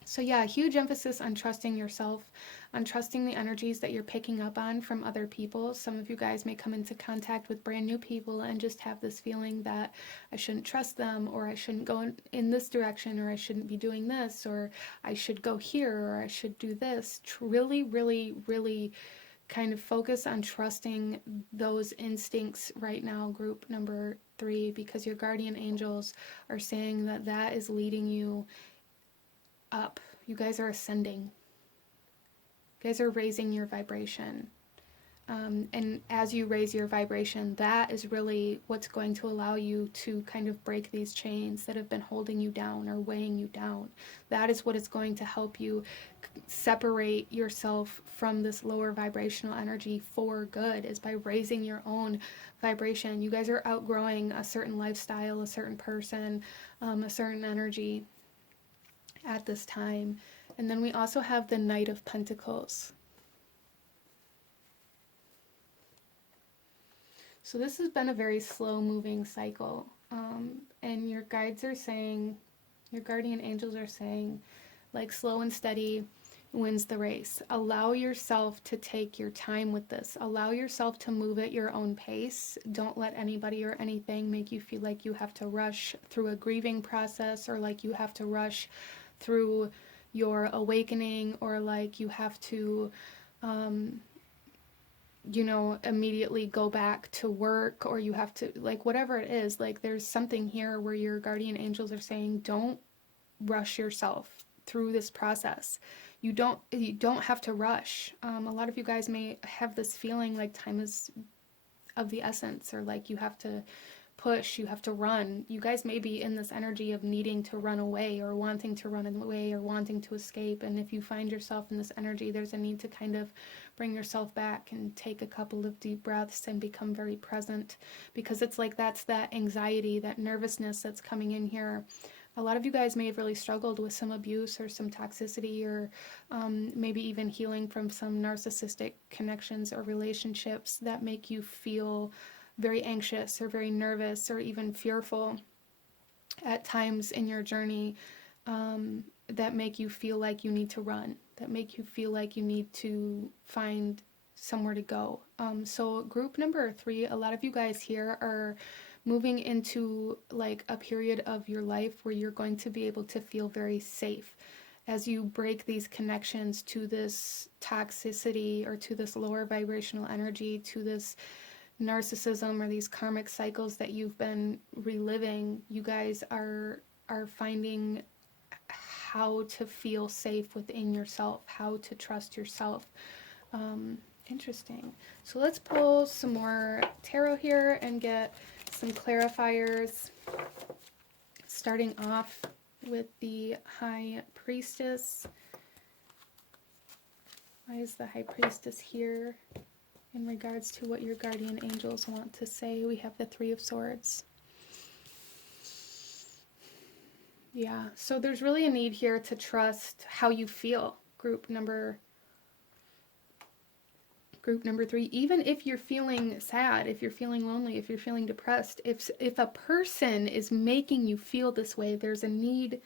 So yeah, huge emphasis on trusting yourself, on trusting the energies that you're picking up on from other people. Some of you guys may come into contact with brand new people and just have this feeling that I shouldn't trust them, or I shouldn't go in this direction, or I shouldn't be doing this, or I should go here, or I should do this. Really, really, really kind of focus on trusting those instincts right now, group number 3, because your guardian angels are saying that that is leading you up. You guys are ascending. You guys are raising your vibration. And as you raise your vibration, that is really what's going to allow you to kind of break these chains that have been holding you down or weighing you down. That is what is going to help you separate yourself from this lower vibrational energy for good, is by raising your own vibration. You guys are outgrowing a certain lifestyle, a certain person, a certain energy at this time. And then we also have the Knight of Pentacles. So this has been a very slow moving cycle. And your guides are saying, your guardian angels are saying, like, slow and steady wins the race. Allow yourself to take your time with this. Allow yourself to move at your own pace. Don't let anybody or anything make you feel like you have to rush through a grieving process, or like you have to rush through your awakening, or like you have to immediately go back to work, or you have to, like, whatever it is. Like, there's something here where your guardian angels are saying, don't rush yourself through this process. You don't have to rush. A lot of you guys may have this feeling like time is of the essence, or like you have to push, you have to run. You guys may be in this energy of needing to run away, or wanting to run away, or wanting to escape. And if you find yourself in this energy, there's a need to kind of bring yourself back and take a couple of deep breaths and become very present, because it's like that's that anxiety, that nervousness that's coming in here. A lot of you guys may have really struggled with some abuse or some toxicity, or maybe even healing from some narcissistic connections or relationships that make you feel very anxious or very nervous or even fearful at times in your journey, that make you feel like you need to run, that make you feel like you need to find somewhere to go. So group number 3, a lot of you guys here are moving into like a period of your life where you're going to be able to feel very safe as you break these connections to this toxicity, or to this lower vibrational energy, to this narcissism, or these karmic cycles that you've been reliving. You guys are finding how to feel safe within yourself, how to trust yourself. Interesting. So let's pull some more tarot here and get some clarifiers, starting off with the High Priestess. Why is the High Priestess here in regards to what your guardian angels want to say? We have the Three of Swords. Yeah, so there's really a need here to trust how you feel, group number 3. Even if you're feeling sad, if you're feeling lonely, if you're feeling depressed, if a person is making you feel this way, there's a need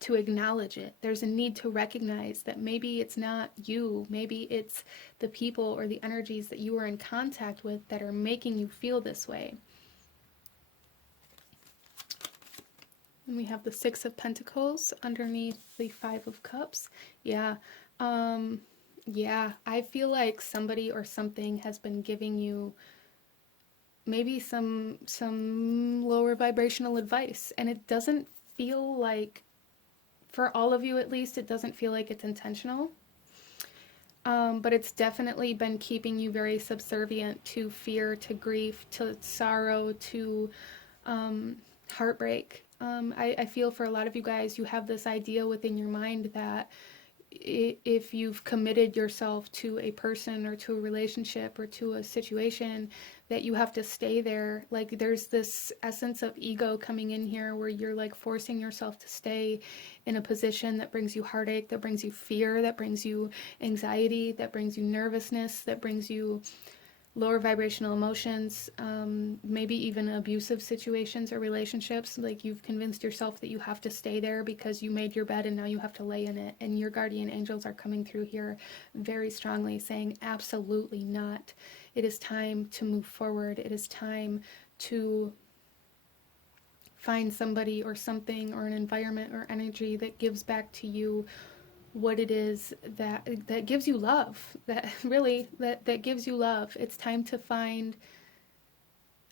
to acknowledge it. There's a need to recognize that maybe it's not you, maybe it's the people or the energies that you are in contact with that are making you feel this way. And we have the Six of Pentacles underneath the Five of Cups. Yeah. Yeah, I feel like somebody or something has been giving you maybe some lower vibrational advice, and it doesn't feel like, for all of you at least, it doesn't feel like it's intentional. But it's definitely been keeping you very subservient to fear, to grief, to sorrow, to heartbreak. I feel for a lot of you guys, you have this idea within your mind that if you've committed yourself to a person or to a relationship or to a situation, that you have to stay there. Like, there's this essence of ego coming in here where you're like forcing yourself to stay in a position that brings you heartache, that brings you fear, that brings you anxiety, that brings you nervousness, that brings you lower vibrational emotions, maybe even abusive situations or relationships. Like you've convinced yourself that you have to stay there because you made your bed and now you have to lay in it. And your guardian angels are coming through here very strongly saying, absolutely not. It is time to move forward. It is time to find somebody or something or an environment or energy that gives back to you what it is that gives you love, that really that gives you love. It's time to find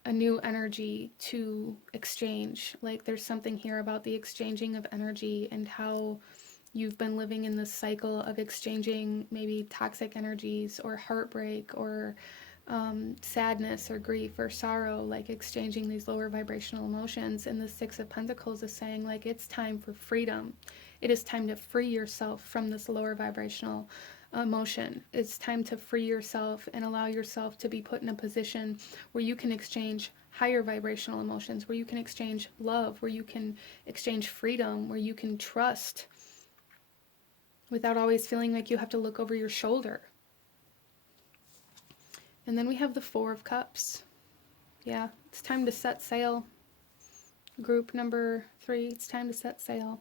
a new energy to exchange. Like there's something here about the exchanging of energy and how you've been living in this cycle of exchanging maybe toxic energies or heartbreak or sadness or grief or sorrow, like exchanging these lower vibrational emotions. And the Six of Pentacles is saying, like, it's time for freedom. It is time to free yourself from this lower vibrational emotion. It's time to free yourself and allow yourself to be put in a position where you can exchange higher vibrational emotions, where you can exchange love, where you can exchange freedom, where you can trust without always feeling like you have to look over your shoulder. And then we have the Four of Cups. Yeah, it's time to set sail. Group number 3, it's time to set sail.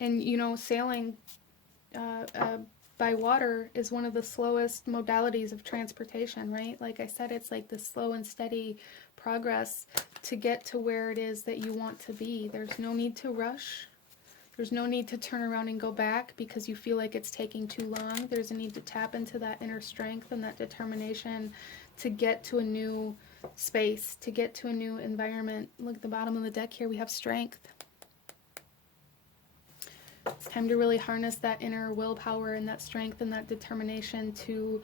And, you know, sailing by water is one of the slowest modalities of transportation, right? Like I said, it's like the slow and steady progress to get to where it is that you want to be. There's no need to rush. There's no need to turn around and go back because you feel like it's taking too long. There's a need to tap into that inner strength and that determination to get to a new space, to get to a new environment. Look at the bottom of the deck here, we have strength. It's time to really harness that inner willpower and that strength and that determination to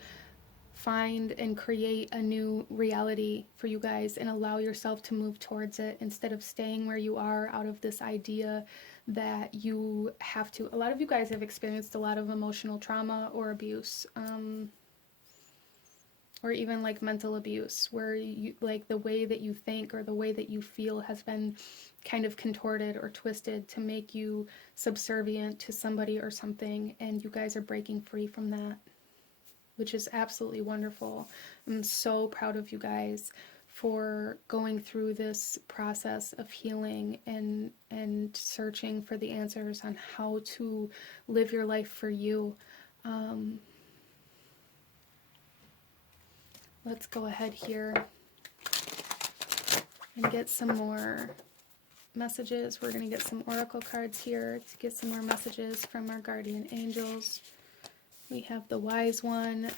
find and create a new reality for you guys and allow yourself to move towards it instead of staying where you are out of this idea that you have to. A lot of you guys have experienced a lot of emotional trauma or abuse, or even like mental abuse, where you, like, the way that you think or the way that you feel has been kind of contorted or twisted to make you subservient to somebody or something, and you guys are breaking free from that, which is absolutely wonderful. I'm so proud of you guys for going through this process of healing and searching for the answers on how to live your life for you. Let's go ahead here and get some more messages. We're going to get some oracle cards here to get some more messages from our guardian angels. We have the Wise One.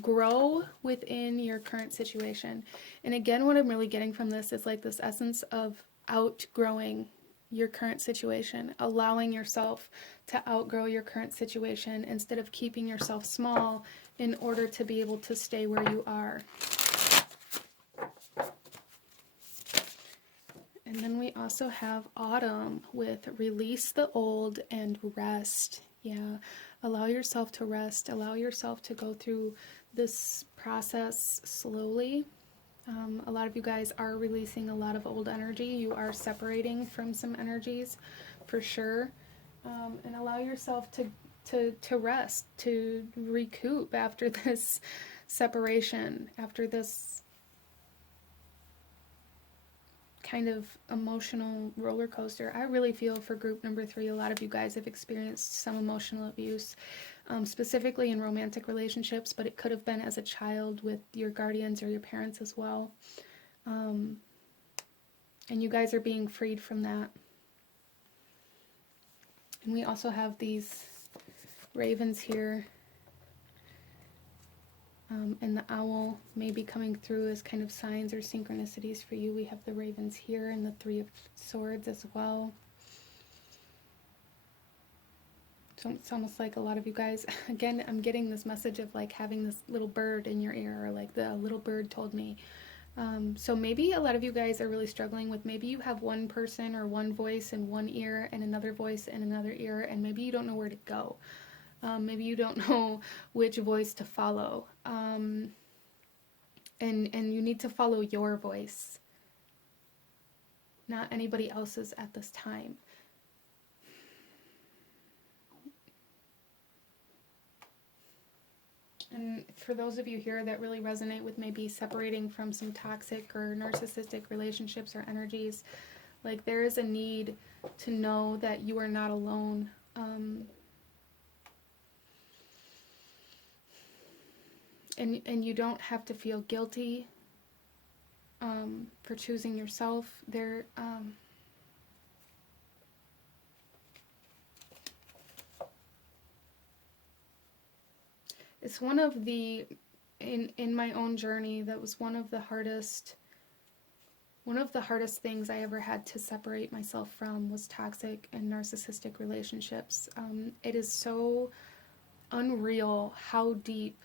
Grow within your current situation. And again, what I'm really getting from this is like this essence of outgrowing your current situation, allowing yourself to outgrow your current situation instead of keeping yourself small in order to be able to stay where you are. And then we also have Autumn with release the old and rest. Yeah, allow yourself to rest. Allow yourself to go through this process slowly. A lot of you guys are releasing a lot of old energy. You are separating from some energies for sure. And allow yourself to rest, to recoup after this separation, after this kind of emotional roller coaster. I really feel for group number 3, a lot of you guys have experienced some emotional abuse, specifically in romantic relationships, but it could have been as a child with your guardians or your parents as well. And you guys are being freed from that. And we also have these ravens here. And the owl may be coming through as kind of signs or synchronicities for you. We have the ravens here and the 3 of Swords as well. So it's almost like a lot of you guys, again, I'm getting this message of like having this little bird in your ear, or like the little bird told me. So maybe a lot of you guys are really struggling with, maybe you have one person or one voice in one ear and another voice in another ear, and maybe you don't know where to go. Maybe you don't know which voice to follow. And you need to follow your voice, not anybody else's at this time. And for those of you here that really resonate with maybe separating from some toxic or narcissistic relationships or energies, like there is a need to know that you are not alone. And you don't have to feel guilty for choosing yourself. It's one of the, in my own journey, that was one of the hardest things I ever had to separate myself from was toxic and narcissistic relationships. It is so unreal how deep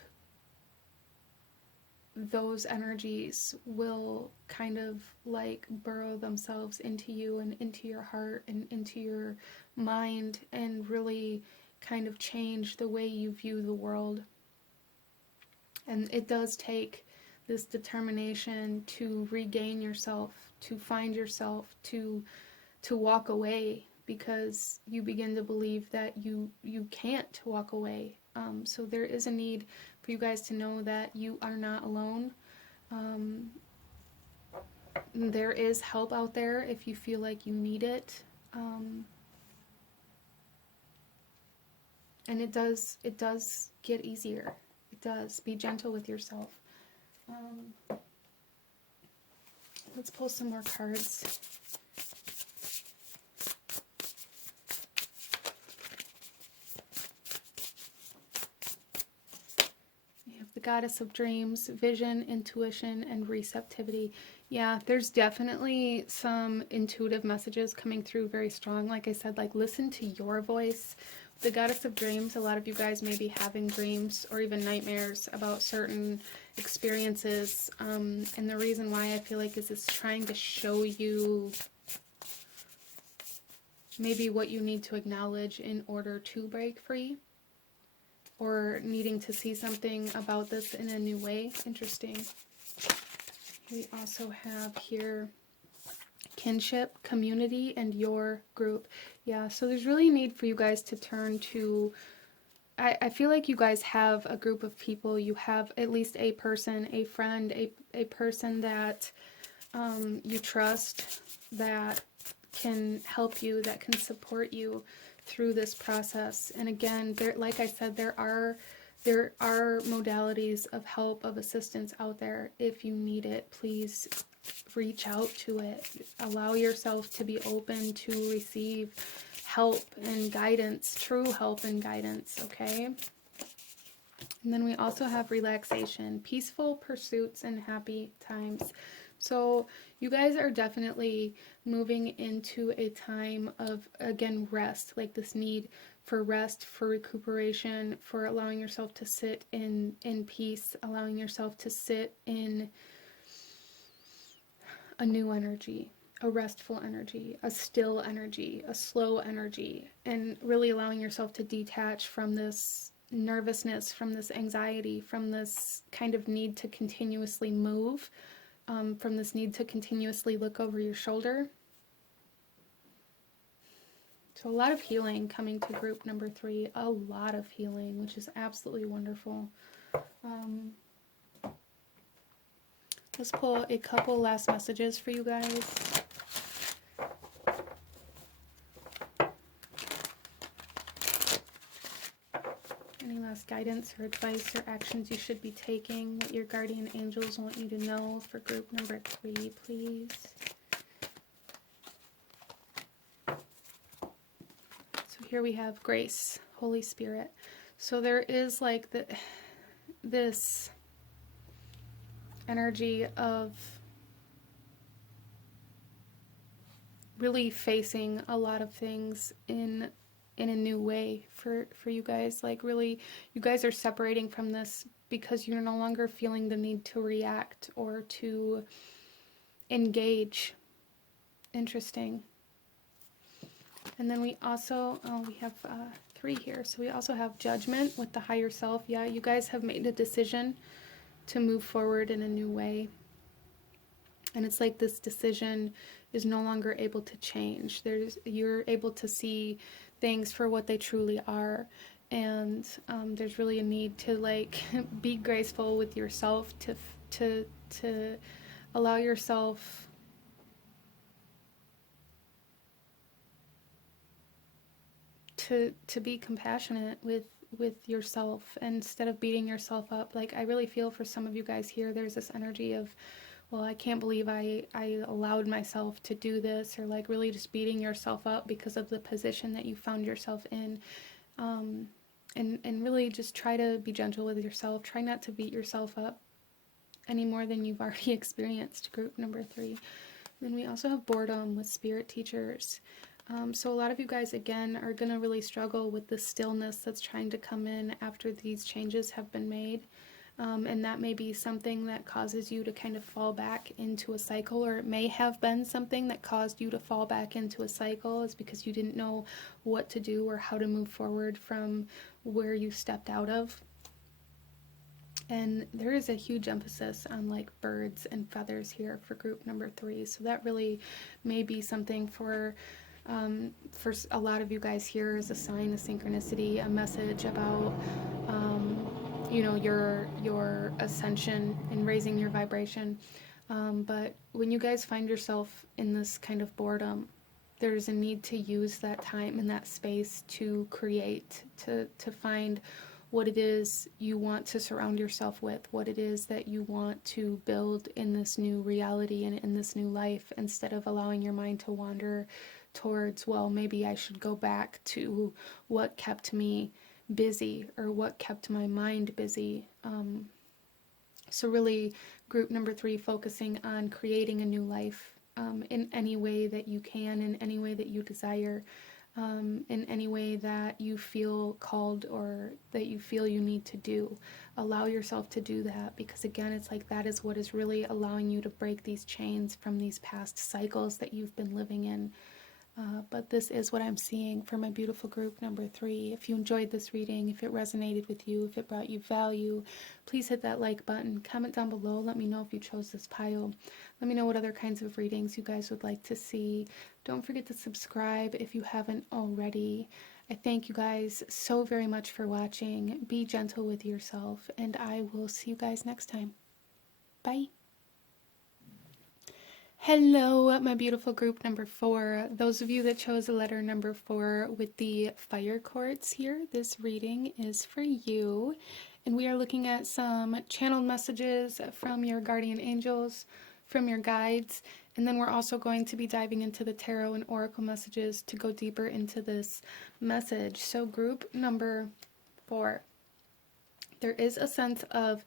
those energies will kind of like burrow themselves into you and into your heart and into your mind and really kind of change the way you view the world. And it does take this determination to regain yourself, to find yourself, to walk away, because you begin to believe that you can't walk away. So there is a need for you guys to know that you are not alone. There is help out there if you feel like you need it. And it does get easier. It does. Be gentle with yourself. Let's pull some more cards. We have the Goddess of Dreams, Vision, Intuition, and Receptivity. Yeah, there's definitely some intuitive messages coming through very strong. Like I said, like listen to your voice. The Goddess of Dreams, a lot of you guys may be having dreams or even nightmares about certain experiences. And the reason why I feel like is it's trying to show you maybe what you need to acknowledge in order to break free, or needing to see something about this in a new way. Interesting. We also have here kinship, community, and your group. Yeah, so there's really a need for you guys to turn to, I feel like you guys have a group of people. You have at least a person, a friend, a person that you trust, that can help you, that can support you through this process. And again, there, like I said, there are modalities of help, of assistance out there. If you need it, please reach out to it. Allow yourself to be open to receive help and guidance, true help and guidance, okay? And then we also have relaxation, peaceful pursuits, and happy times. So you guys are definitely moving into a time of, again, rest, like this need for rest, for recuperation, for allowing yourself to sit in peace, allowing yourself to sit in a new energy, a restful energy, a still energy, a slow energy, and really allowing yourself to detach from this nervousness, from this anxiety, from this kind of need to continuously move, from this need to continuously look over your shoulder. So a lot of healing coming to group number 3, a lot of healing, which is absolutely wonderful. Let's pull a couple last messages for you guys. Any last guidance or advice or actions you should be taking, what your guardian angels want you to know for group number 3, please? So here we have grace, Holy Spirit. So there is like this energy of really facing a lot of things in a new way for you guys. Like really, you guys are separating from this because you're no longer feeling the need to react or to engage. Interesting. And then we also, we have 3 here. So we also have judgment with the higher self. Yeah, you guys have made a decision to move forward in a new way. And it's like this decision is no longer able to change. You're able to see things for what they truly are. And there's really a need to like be graceful with yourself, to allow yourself to be compassionate with yourself instead of beating yourself up. Like, I really feel for some of you guys here, there's this energy of, well, I can't believe I allowed myself to do this, or like really just beating yourself up because of the position that you found yourself in. And really just try to be gentle with yourself. Try not to beat yourself up any more than you've already experienced, group number 3. Then we also have boredom with spirit teachers. So a lot of you guys, again, are going to really struggle with the stillness that's trying to come in after these changes have been made. And that may be something that causes you to kind of fall back into a cycle, or it may have been something that caused you to fall back into a cycle, is because you didn't know what to do or how to move forward from where you stepped out of. And there is a huge emphasis on like birds and feathers here for group number 3. So that really may be something for a lot of you guys here, is a sign of synchronicity, a message about your ascension and raising your vibration. But when you guys find yourself in this kind of boredom, there's a need to use that time and that space to create, to find what it is you want to surround yourself with, what it is that you want to build in this new reality and in this new life, instead of allowing your mind to wander towards, well, maybe I should go back to what kept me busy or what kept my mind busy. So really, group number 3, focusing on creating a new life in any way that you can, in any way that you desire, in any way that you feel called or that you feel you need to do. Allow yourself to do that, because again, it's like that is what is really allowing you to break these chains from these past cycles that you've been living in. But this is what I'm seeing for my beautiful group number 3. If you enjoyed this reading, if it resonated with you, if it brought you value, please hit that like button. Comment down below. Let me know if you chose this pile. Let me know what other kinds of readings you guys would like to see. Don't forget to subscribe if you haven't already. I thank you guys so very much for watching. Be gentle with yourself, and I will see you guys next time. Bye. Hello, my beautiful group number 4. Those of you that chose the letter number 4 with the fire quartz here, this reading is for you. And we are looking at some channeled messages from your guardian angels, from your guides, and then we're also going to be diving into the tarot and oracle messages to go deeper into this message. So group number 4, there is a sense of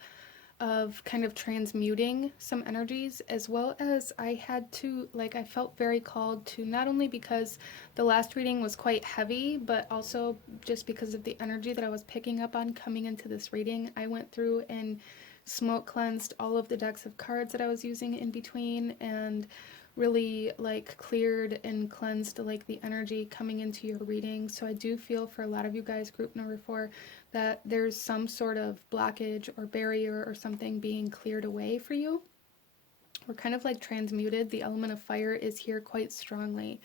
kind of transmuting some energies, as well as I had to, like, I felt very called to, not only because the last reading was quite heavy, but also just because of the energy that I was picking up on coming into this reading. I went through and smoke cleansed all of the decks of cards that I was using in between, and really like cleared and cleansed like the energy coming into your reading. So I do feel for a lot of you guys, group number 4, that there's some sort of blockage or barrier or something being cleared away for you. We're kind of like transmuted. The element of fire is here quite strongly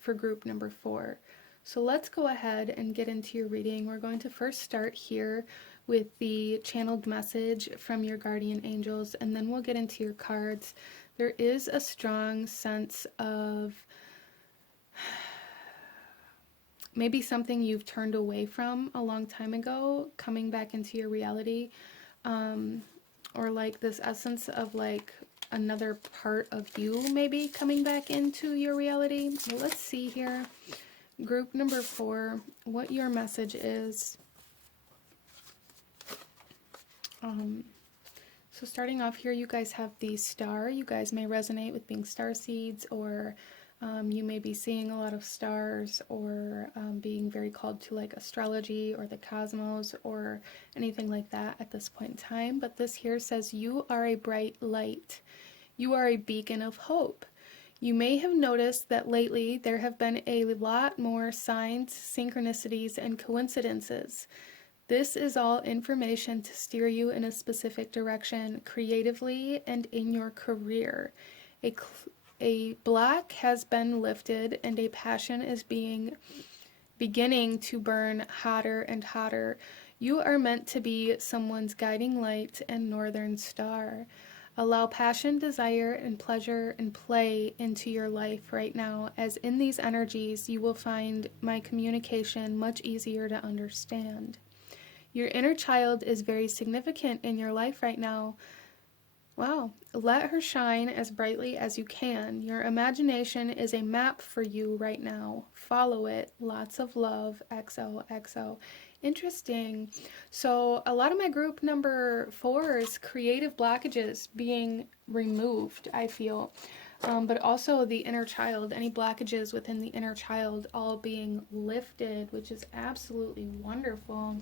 for group number 4. So let's go ahead and get into your reading. We're going to first start here with the channeled message from your guardian angels, and then we'll get into your cards. There is a strong sense of maybe something you've turned away from a long time ago coming back into your reality, or like this essence of like another part of you maybe coming back into your reality. So let's see here, group number 4, what your message is. So starting off here, you guys have the star. You guys may resonate with being star seeds, or you may be seeing a lot of stars, or being very called to like astrology or the cosmos or anything like that at this point in time. But this here says you are a bright light. You are a beacon of hope. You may have noticed that lately there have been a lot more signs, synchronicities, and coincidences. This is all information to steer you in a specific direction creatively and in your career. A block has been lifted and a passion is being beginning to burn hotter and hotter. You are meant to be someone's guiding light and northern star. Allow passion, desire, and pleasure and play into your life right now, as in these energies you will find my communication much easier to understand. Your inner child is very significant in your life right now. Wow. Let her shine as brightly as you can. Your imagination is a map for you right now. Follow it. Lots of love. XOXO. Interesting. So a lot of my group number 4's creative blockages being removed, I feel. But also the inner child, any blockages within the inner child all being lifted, which is absolutely wonderful.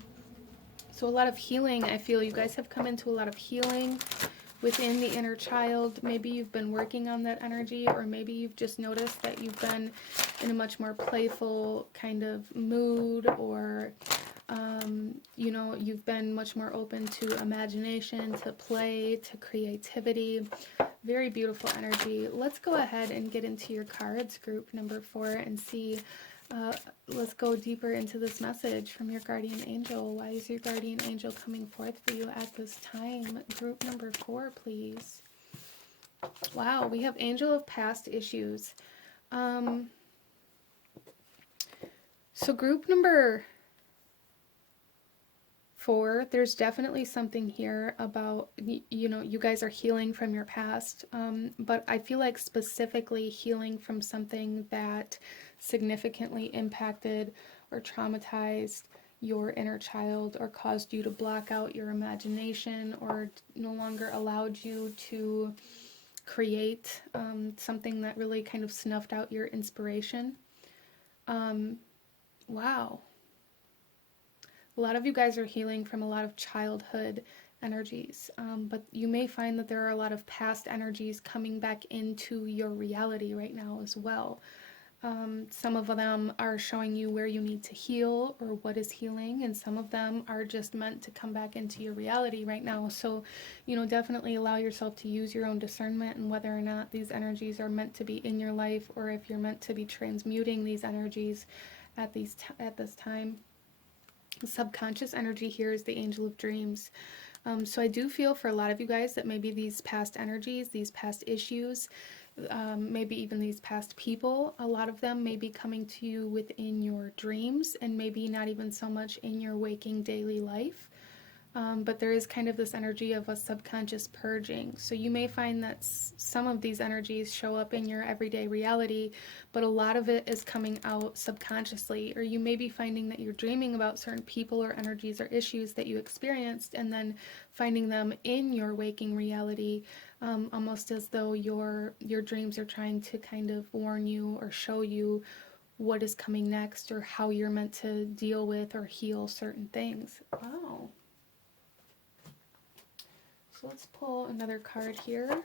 So a lot of healing, I feel you guys have come into a lot of healing within the inner child. Maybe you've been working on that energy, or maybe you've just noticed that you've been in a much more playful kind of mood, or you know, you've been much more open to imagination, to play, to creativity. Very beautiful energy. Let's go ahead and get into your cards, group number 4, and see. Let's go deeper into this message from your guardian angel. Why is your guardian angel coming forth for you at this time? Group number 4, please. Wow, we have angel of past issues. So group number 4, there's definitely something here about, you know, you guys are healing from your past, but I feel like specifically healing from something that significantly impacted or traumatized your inner child, or caused you to block out your imagination, or no longer allowed you to create something that really kind of snuffed out your inspiration. Wow. A lot of you guys are healing from a lot of childhood energies, but you may find that there are a lot of past energies coming back into your reality right now as well. Some of them are showing you where you need to heal or what is healing, and some of them are just meant to come back into your reality right now. So, you know, definitely allow yourself to use your own discernment and whether or not these energies are meant to be in your life, or if you're meant to be transmuting these energies at this time. The subconscious energy here is the angel of dreams. So I do feel for a lot of you guys that maybe these past energies, these past issues, maybe even these past people, a lot of them may be coming to you within your dreams, and maybe not even so much in your waking daily life. But there is kind of this energy of a subconscious purging. So you may find that some of these energies show up in your everyday reality, but a lot of it is coming out subconsciously. Or you may be finding that you're dreaming about certain people or energies or issues that you experienced, and then finding them in your waking reality, almost as though your dreams are trying to kind of warn you or show you what is coming next, or how you're meant to deal with or heal certain things. Wow. So let's pull another card here.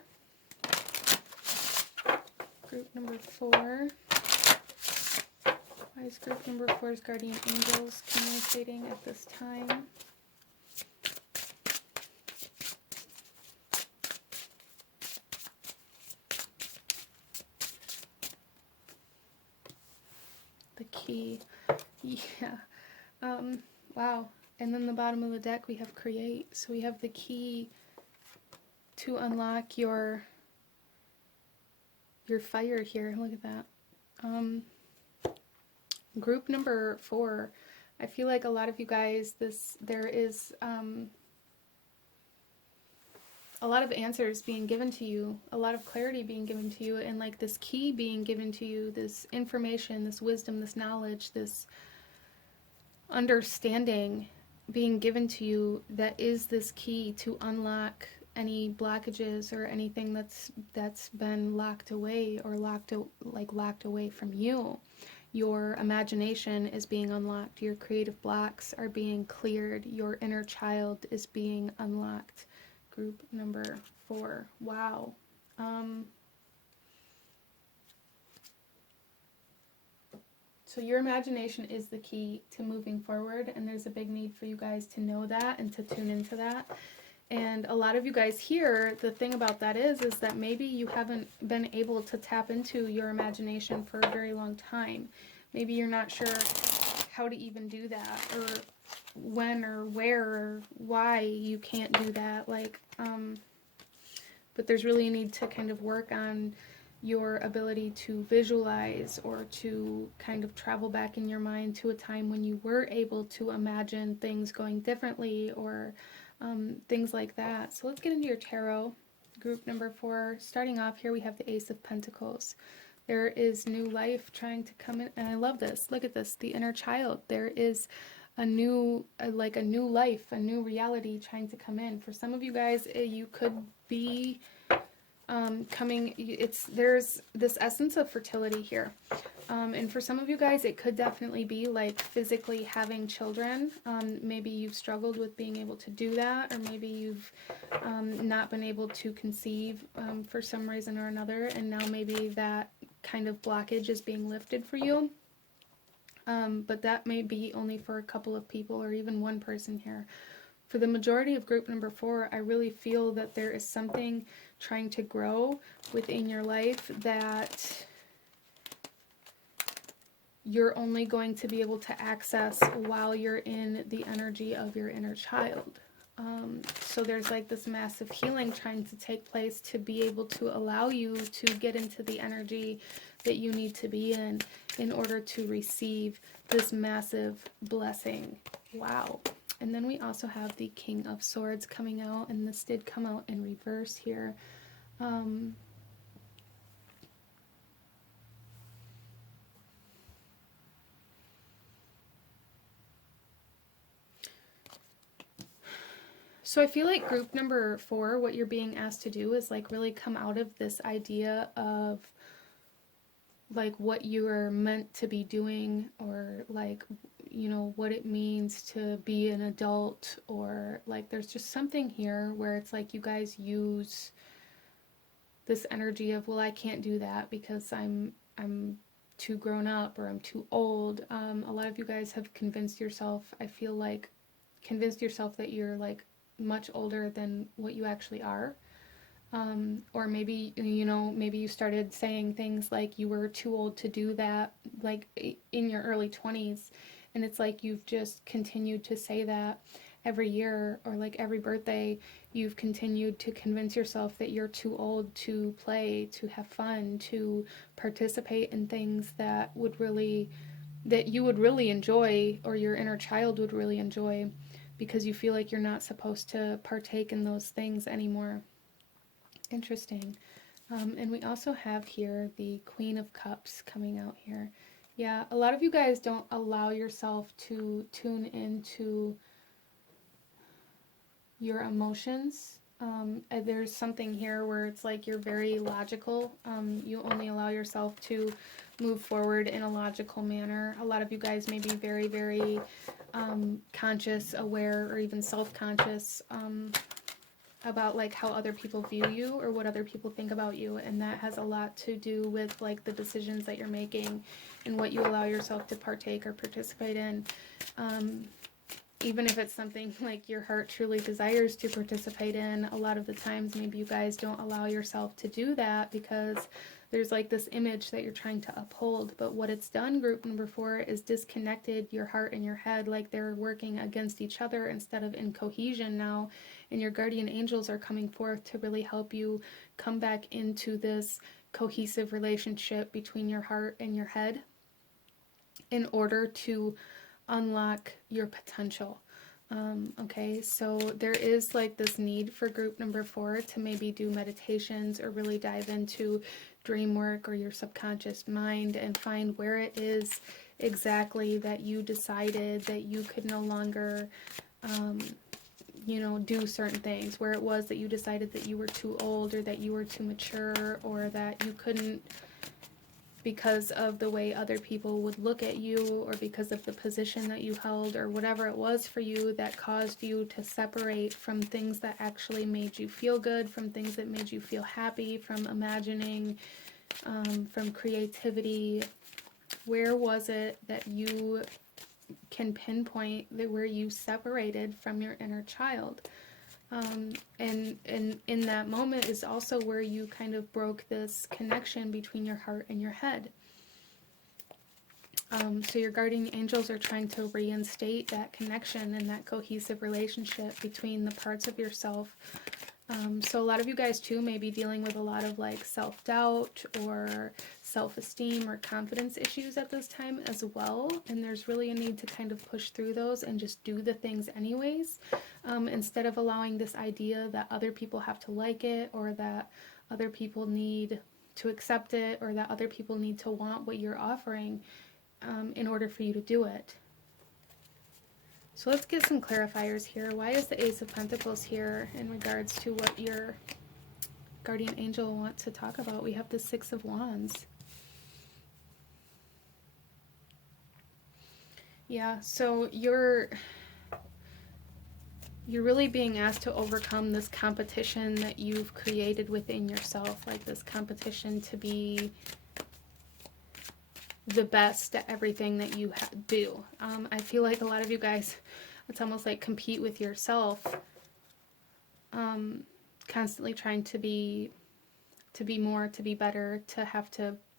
Group number 4. Why is group number 4's guardian angels communicating at this time? The key. Yeah. Wow. And then the bottom of the deck we have create. So we have the key to unlock your fire here. Look at that. Group number 4. I feel like a lot of you guys, there is a lot of answers being given to you, a lot of clarity being given to you, and like this key being given to you, this information, this wisdom, this knowledge, this understanding being given to you, that is this key to unlock any blockages or anything that's been locked away, or locked away from you. Your imagination is being unlocked. Your creative blocks are being cleared. Your inner child is being unlocked. Group number 4. Wow. So your imagination is the key to moving forward, and there's a big need for you guys to know that and to tune into that. And a lot of you guys here, the thing about that is that maybe you haven't been able to tap into your imagination for a very long time. Maybe you're not sure how to even do that, or when or where or why you can't do that. Like, but there's really a need to kind of work on your ability to visualize, or to kind of travel back in your mind to a time when you were able to imagine things going differently, or things like that. So let's get into your tarot, group number 4. Starting off here, we have the Ace of Pentacles. There is new life trying to come in, and I love this. Look at this, the inner child. There is a new, like a new life, a new reality trying to come in. For some of you guys, you could be there's this essence of fertility here, and for some of you guys it could definitely be like physically having children. Maybe you've struggled with being able to do that, or maybe you've not been able to conceive for some reason or another, and now maybe that kind of blockage is being lifted for you. But that may be only for a couple of people, or even one person here. For the majority of group number 4, I really feel that there is something trying to grow within your life that you're only going to be able to access while you're in the energy of your inner child. So there's like this massive healing trying to take place to be able to allow you to get into the energy that you need to be in order to receive this massive blessing. Wow. And then we also have the King of Swords coming out, and this did come out in reverse here. So I feel like group number 4, what you're being asked to do is like really come out of this idea of like what you are meant to be doing, or like, you know, what it means to be an adult, or like there's just something here where it's like you guys use this energy of, well, I can't do that because I'm too grown up, or I'm too old. A lot of you guys have convinced yourself, I feel like, convinced yourself that you're like much older than what you actually are. Or maybe, you know, maybe you started saying things like you were too old to do that, like in your early 20s. And it's like you've just continued to say that every year, or like every birthday, you've continued to convince yourself that you're too old to play, to have fun, to participate in things that you would really enjoy, or your inner child would really enjoy, because you feel like you're not supposed to partake in those things anymore. Interesting. And we also have here the Queen of Cups coming out here. Yeah, a lot of you guys don't allow yourself to tune into your emotions. There's something here where it's like you're very logical. You only allow yourself to move forward in a logical manner. A lot of you guys may be very, very conscious, aware, or even self-conscious about like how other people view you, or what other people think about you, and that has a lot to do with like the decisions that you're making and what you allow yourself to partake or participate in. Even if it's something like your heart truly desires to participate in, a lot of the times maybe you guys don't allow yourself to do that because there's like this image that you're trying to uphold. But what it's done, group number 4, is disconnected your heart and your head, like they're working against each other instead of in cohesion now. And your guardian angels are coming forth to really help you come back into this cohesive relationship between your heart and your head in order to unlock your potential. Okay, so there is like this need for group number 4 to maybe do meditations, or really dive into dream work or your subconscious mind, and find where it is exactly that you decided that you could no longer you know, do certain things, where it was that you decided that you were too old, or that you were too mature, or that you couldn't, because of the way other people would look at you, or because of the position that you held, or whatever it was for you that caused you to separate from things that actually made you feel good, from things that made you feel happy, from imagining, from creativity. Where was it that you can pinpoint where you separated from your inner child? And in that moment is also where you kind of broke this connection between your heart and your head. So your guardian angels are trying to reinstate that connection and that cohesive relationship between the parts of yourself. So a lot of you guys too may be dealing with a lot of like self-doubt or self-esteem or confidence issues at this time as well. And there's really a need to kind of push through those and just do the things anyways, instead of allowing this idea that other people have to like it, or that other people need to accept it, or that other people need to want what you're offering in order for you to do it. So let's get some clarifiers here. Why is the Ace of Pentacles here in regards to what your guardian angel wants to talk about? We have the Six of Wands. Yeah, so you're really being asked to overcome this competition that you've created within yourself, like this competition to be the best at everything that you do. I feel like a lot of you guys, it's almost like compete with yourself, constantly trying to be more, to be better,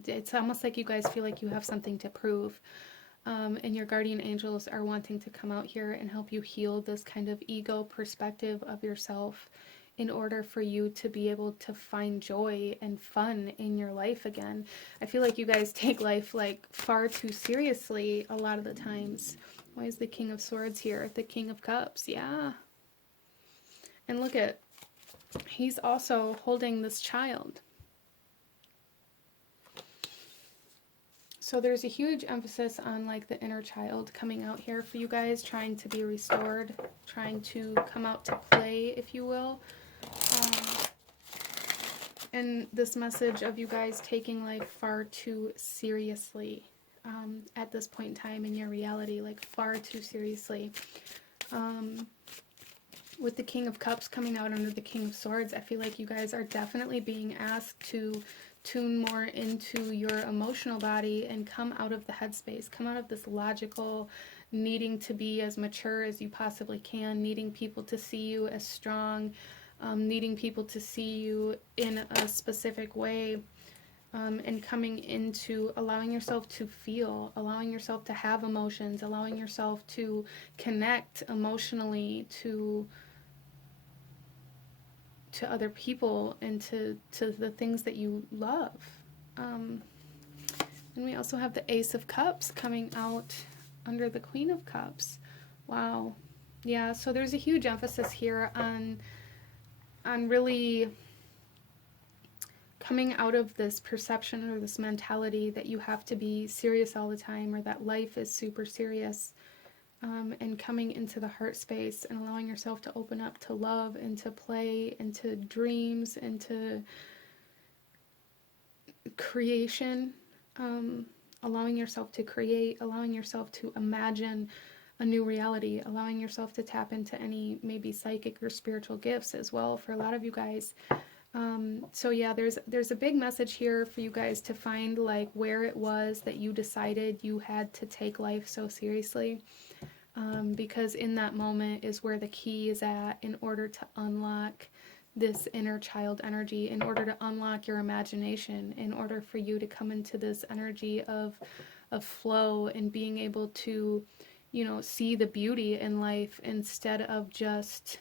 it's almost like you guys feel like you have something to prove. And your guardian angels are wanting to come out here and help you heal this kind of ego perspective of yourself in order for you to be able to find joy and fun in your life again. I feel like you guys take life like far too seriously a lot of the times. Why is the King of Swords here? The King of Cups, yeah. And look at, he's also holding this child. So there's a huge emphasis on like the inner child coming out here for you guys, trying to be restored, trying to come out to play, if you will. And this message of you guys taking life far too seriously at this point in time in your reality, like far too seriously. With the King of Cups coming out under the King of Swords, I feel like you guys are definitely being asked to tune more into your emotional body and come out of the headspace, come out of this logical needing to be as mature as you possibly can, needing people to see you as strong, needing people to see you in a specific way, and coming into allowing yourself to feel, allowing yourself to have emotions, allowing yourself to connect emotionally to other people and to the things that you love. And we also have the Ace of Cups coming out under the Queen of Cups. Wow. Yeah, so there's a huge emphasis here on really coming out of this perception or this mentality that you have to be serious all the time, or that life is super serious, and coming into the heart space and allowing yourself to open up to love and to play and to dreams and to creation, allowing yourself to create, allowing yourself to imagine a new reality, allowing yourself to tap into any maybe psychic or spiritual gifts as well for a lot of you guys. So yeah, there's a big message here for you guys to find like where it was that you decided you had to take life so seriously, because in that moment is where the key is at in order to unlock this inner child energy, in order to unlock your imagination, in order for you to come into this energy of flow and being able to, you know, see the beauty in life instead of just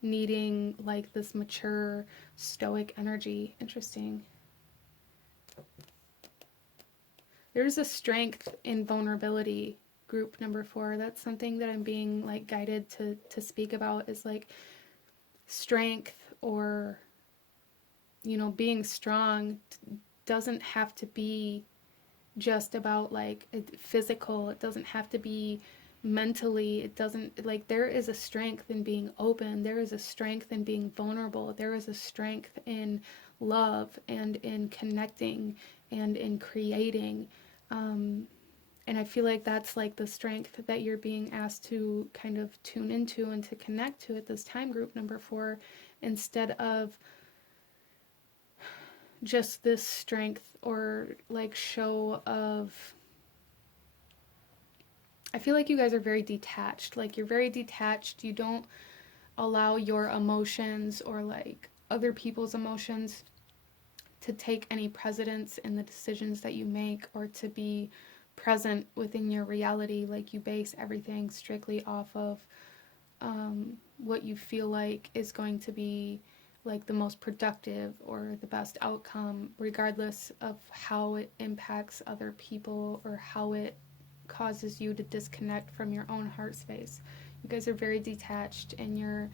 needing like this mature stoic energy. Interesting. There's a strength in vulnerability, group number 4. That's something that I'm being like guided to speak about, is like strength, or, you know, being strong doesn't have to be just about like physical. It doesn't have to be mentally. It doesn't, like, there is a strength in being open. There is a strength in being vulnerable. There is a strength in love and in connecting and in creating. And I feel like that's like the strength that you're being asked to kind of tune into and to connect to at this time, group number 4, instead of just this strength or like show of, I feel like you guys are very detached. Like, you're very detached. You don't allow your emotions or like other people's emotions to take any precedence in the decisions that you make, or to be present within your reality. Like, you base everything strictly off of what you feel like is going to be like the most productive or the best outcome, regardless of how it impacts other people or how it causes you to disconnect from your own heart space. You guys are very detached, and your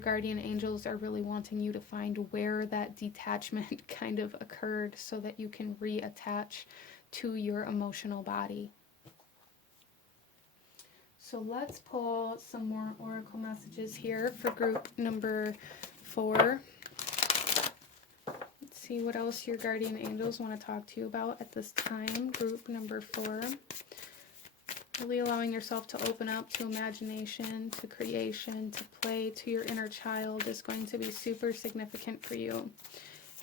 guardian angels are really wanting you to find where that detachment kind of occurred, so that you can reattach to your emotional body. So let's pull some more oracle messages here for group number 4. Let's see what else your guardian angels want to talk to you about at this time. Group number 4. Really allowing yourself to open up to imagination, to creation, to play, to your inner child is going to be super significant for you.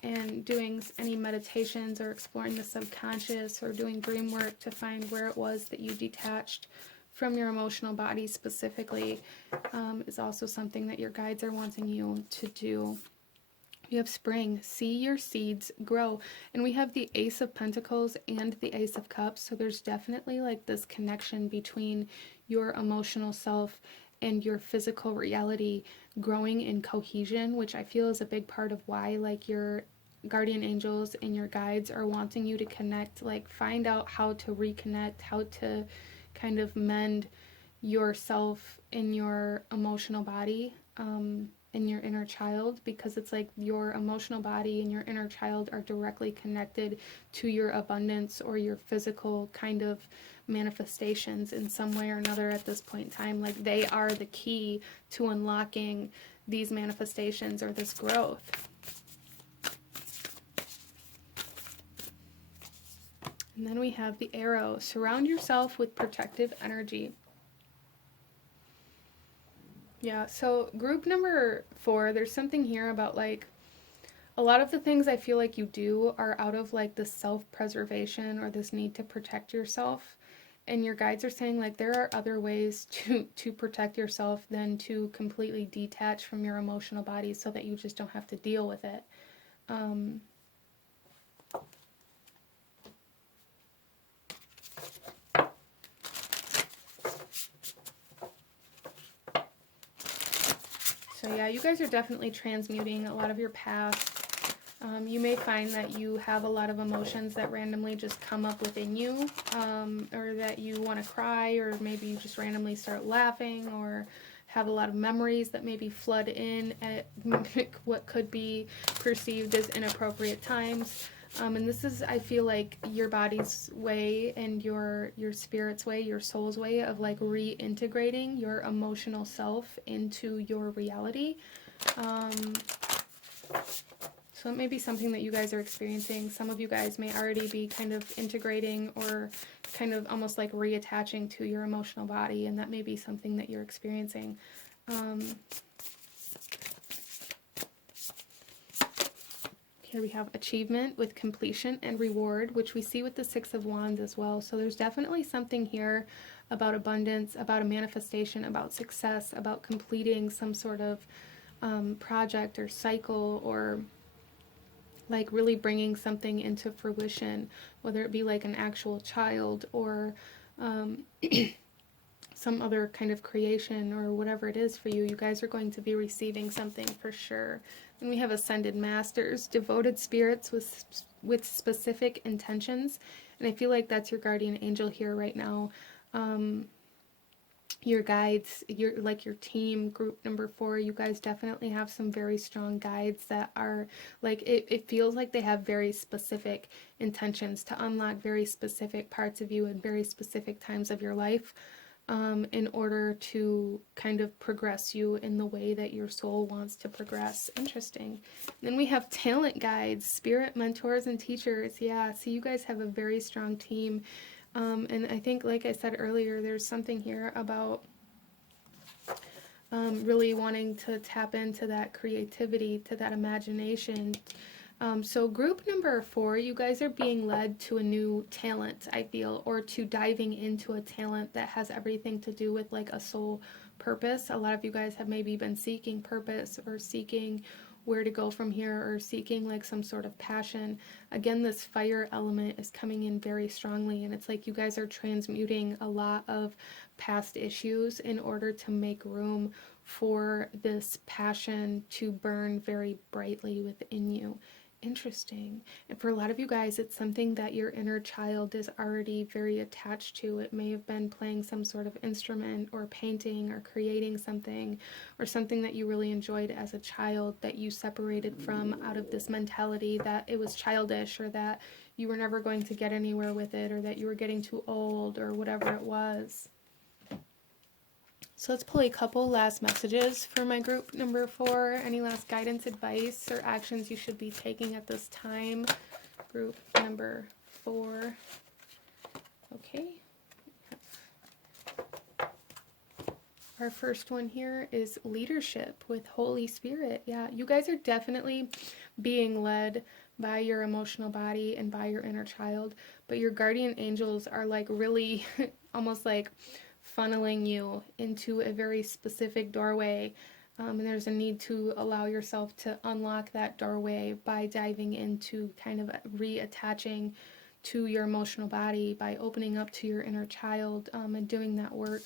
And doing any meditations or exploring the subconscious or doing dream work to find where it was that you detached from your emotional body specifically is also something that your guides are wanting you to do. We have spring, see your seeds grow. And we have the Ace of Pentacles and the Ace of Cups. So there's definitely like this connection between your emotional self and your physical reality growing in cohesion, which I feel is a big part of why like your guardian angels and your guides are wanting you to connect, like find out how to reconnect, how to kind of mend yourself in your emotional body, in your inner child, because it's like your emotional body and your inner child are directly connected to your abundance or your physical kind of manifestations in some way or another at this point in time. Like, they are the key to unlocking these manifestations or this growth. And then we have the Arrow. Surround yourself with protective energy. Yeah, so group number 4, there's something here about like a lot of the things I feel like you do are out of like this self-preservation or this need to protect yourself. And your guides are saying like there are other ways to protect yourself than to completely detach from your emotional body so that you just don't have to deal with it. So yeah, you guys are definitely transmuting a lot of your past. You may find that you have a lot of emotions that randomly just come up within you, or that you want to cry, or maybe you just randomly start laughing, or have a lot of memories that maybe flood in at what could be perceived as inappropriate times. And this is, I feel like, your body's way and your spirit's way, your soul's way of like reintegrating your emotional self into your reality. So it may be something that you guys are experiencing. Some of you guys may already be kind of integrating or kind of almost like reattaching to your emotional body, and that may be something that you're experiencing. Here we have achievement with completion and reward, which we see with the Six of Wands as well. So there's definitely something here about abundance, about a manifestation, about success, about completing some sort of project or cycle, or like really bringing something into fruition, whether it be like an actual child or some other kind of creation or whatever it is for you. You guys are going to be receiving something for sure. And we have ascended masters, devoted spirits with specific intentions. And I feel like that's your guardian angel here right now. Your guides, your team, group number 4, you guys definitely have some very strong guides that are like, it feels like they have very specific intentions to unlock very specific parts of you in very specific times of your life, in order to kind of progress you in the way that your soul wants to progress. Interesting. Then we have talent guides, spirit mentors, and teachers. Yeah, so you guys have a very strong team. And I think, like I said earlier, there's something here about really wanting to tap into that creativity, to that imagination. So group number 4, you guys are being led to a new talent, I feel, or to diving into a talent that has everything to do with like a soul purpose. A lot of you guys have maybe been seeking purpose or seeking where to go from here or seeking like some sort of passion. Again, this fire element is coming in very strongly, and it's like you guys are transmuting a lot of past issues in order to make room for this passion to burn very brightly within you. Interesting. And for a lot of you guys, it's something that your inner child is already very attached to. It may have been playing some sort of instrument or painting or creating something, or something that you really enjoyed as a child that you separated from out of this mentality that it was childish, or that you were never going to get anywhere with it, or that you were getting too old, or whatever it was. So let's pull a couple last messages for my group number 4. Any last guidance, advice, or actions you should be taking at this time? Group number 4. Okay. Our first one here is leadership with Holy Spirit. Yeah, you guys are definitely being led by your emotional body and by your inner child, but your guardian angels are like really almost like funneling you into a very specific doorway, and there's a need to allow yourself to unlock that doorway by diving into kind of reattaching to your emotional body, by opening up to your inner child, and doing that work.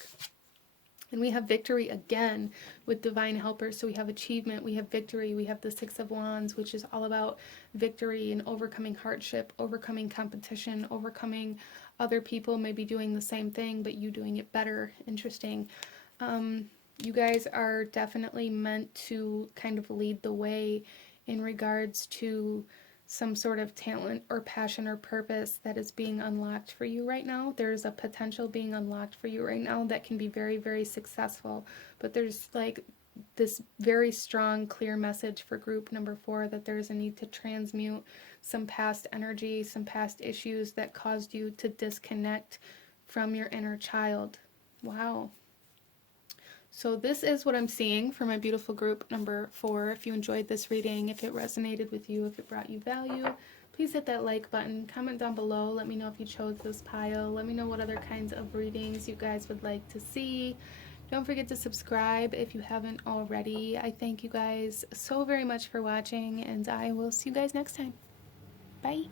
And we have victory again with divine helpers. So we have achievement, we have victory, we have the 6 of Wands, which is all about victory and overcoming hardship, overcoming competition, overcoming other people maybe doing the same thing, but you doing it better. Interesting. You guys are definitely meant to kind of lead the way in regards to some sort of talent or passion or purpose that is being unlocked for you right now. There's a potential being unlocked for you right now that can be very, very successful. But there's like this very strong, clear message for group number 4 that there's a need to transmute some past energy, some past issues that caused you to disconnect from your inner child. Wow. So this is what I'm seeing for my beautiful group number 4. If you enjoyed this reading, if it resonated with you, if it brought you value, please hit that like button. Comment down below. Let me know if you chose this pile. Let me know what other kinds of readings you guys would like to see. Don't forget to subscribe if you haven't already. I thank you guys so very much for watching, and I will see you guys next time. Bye.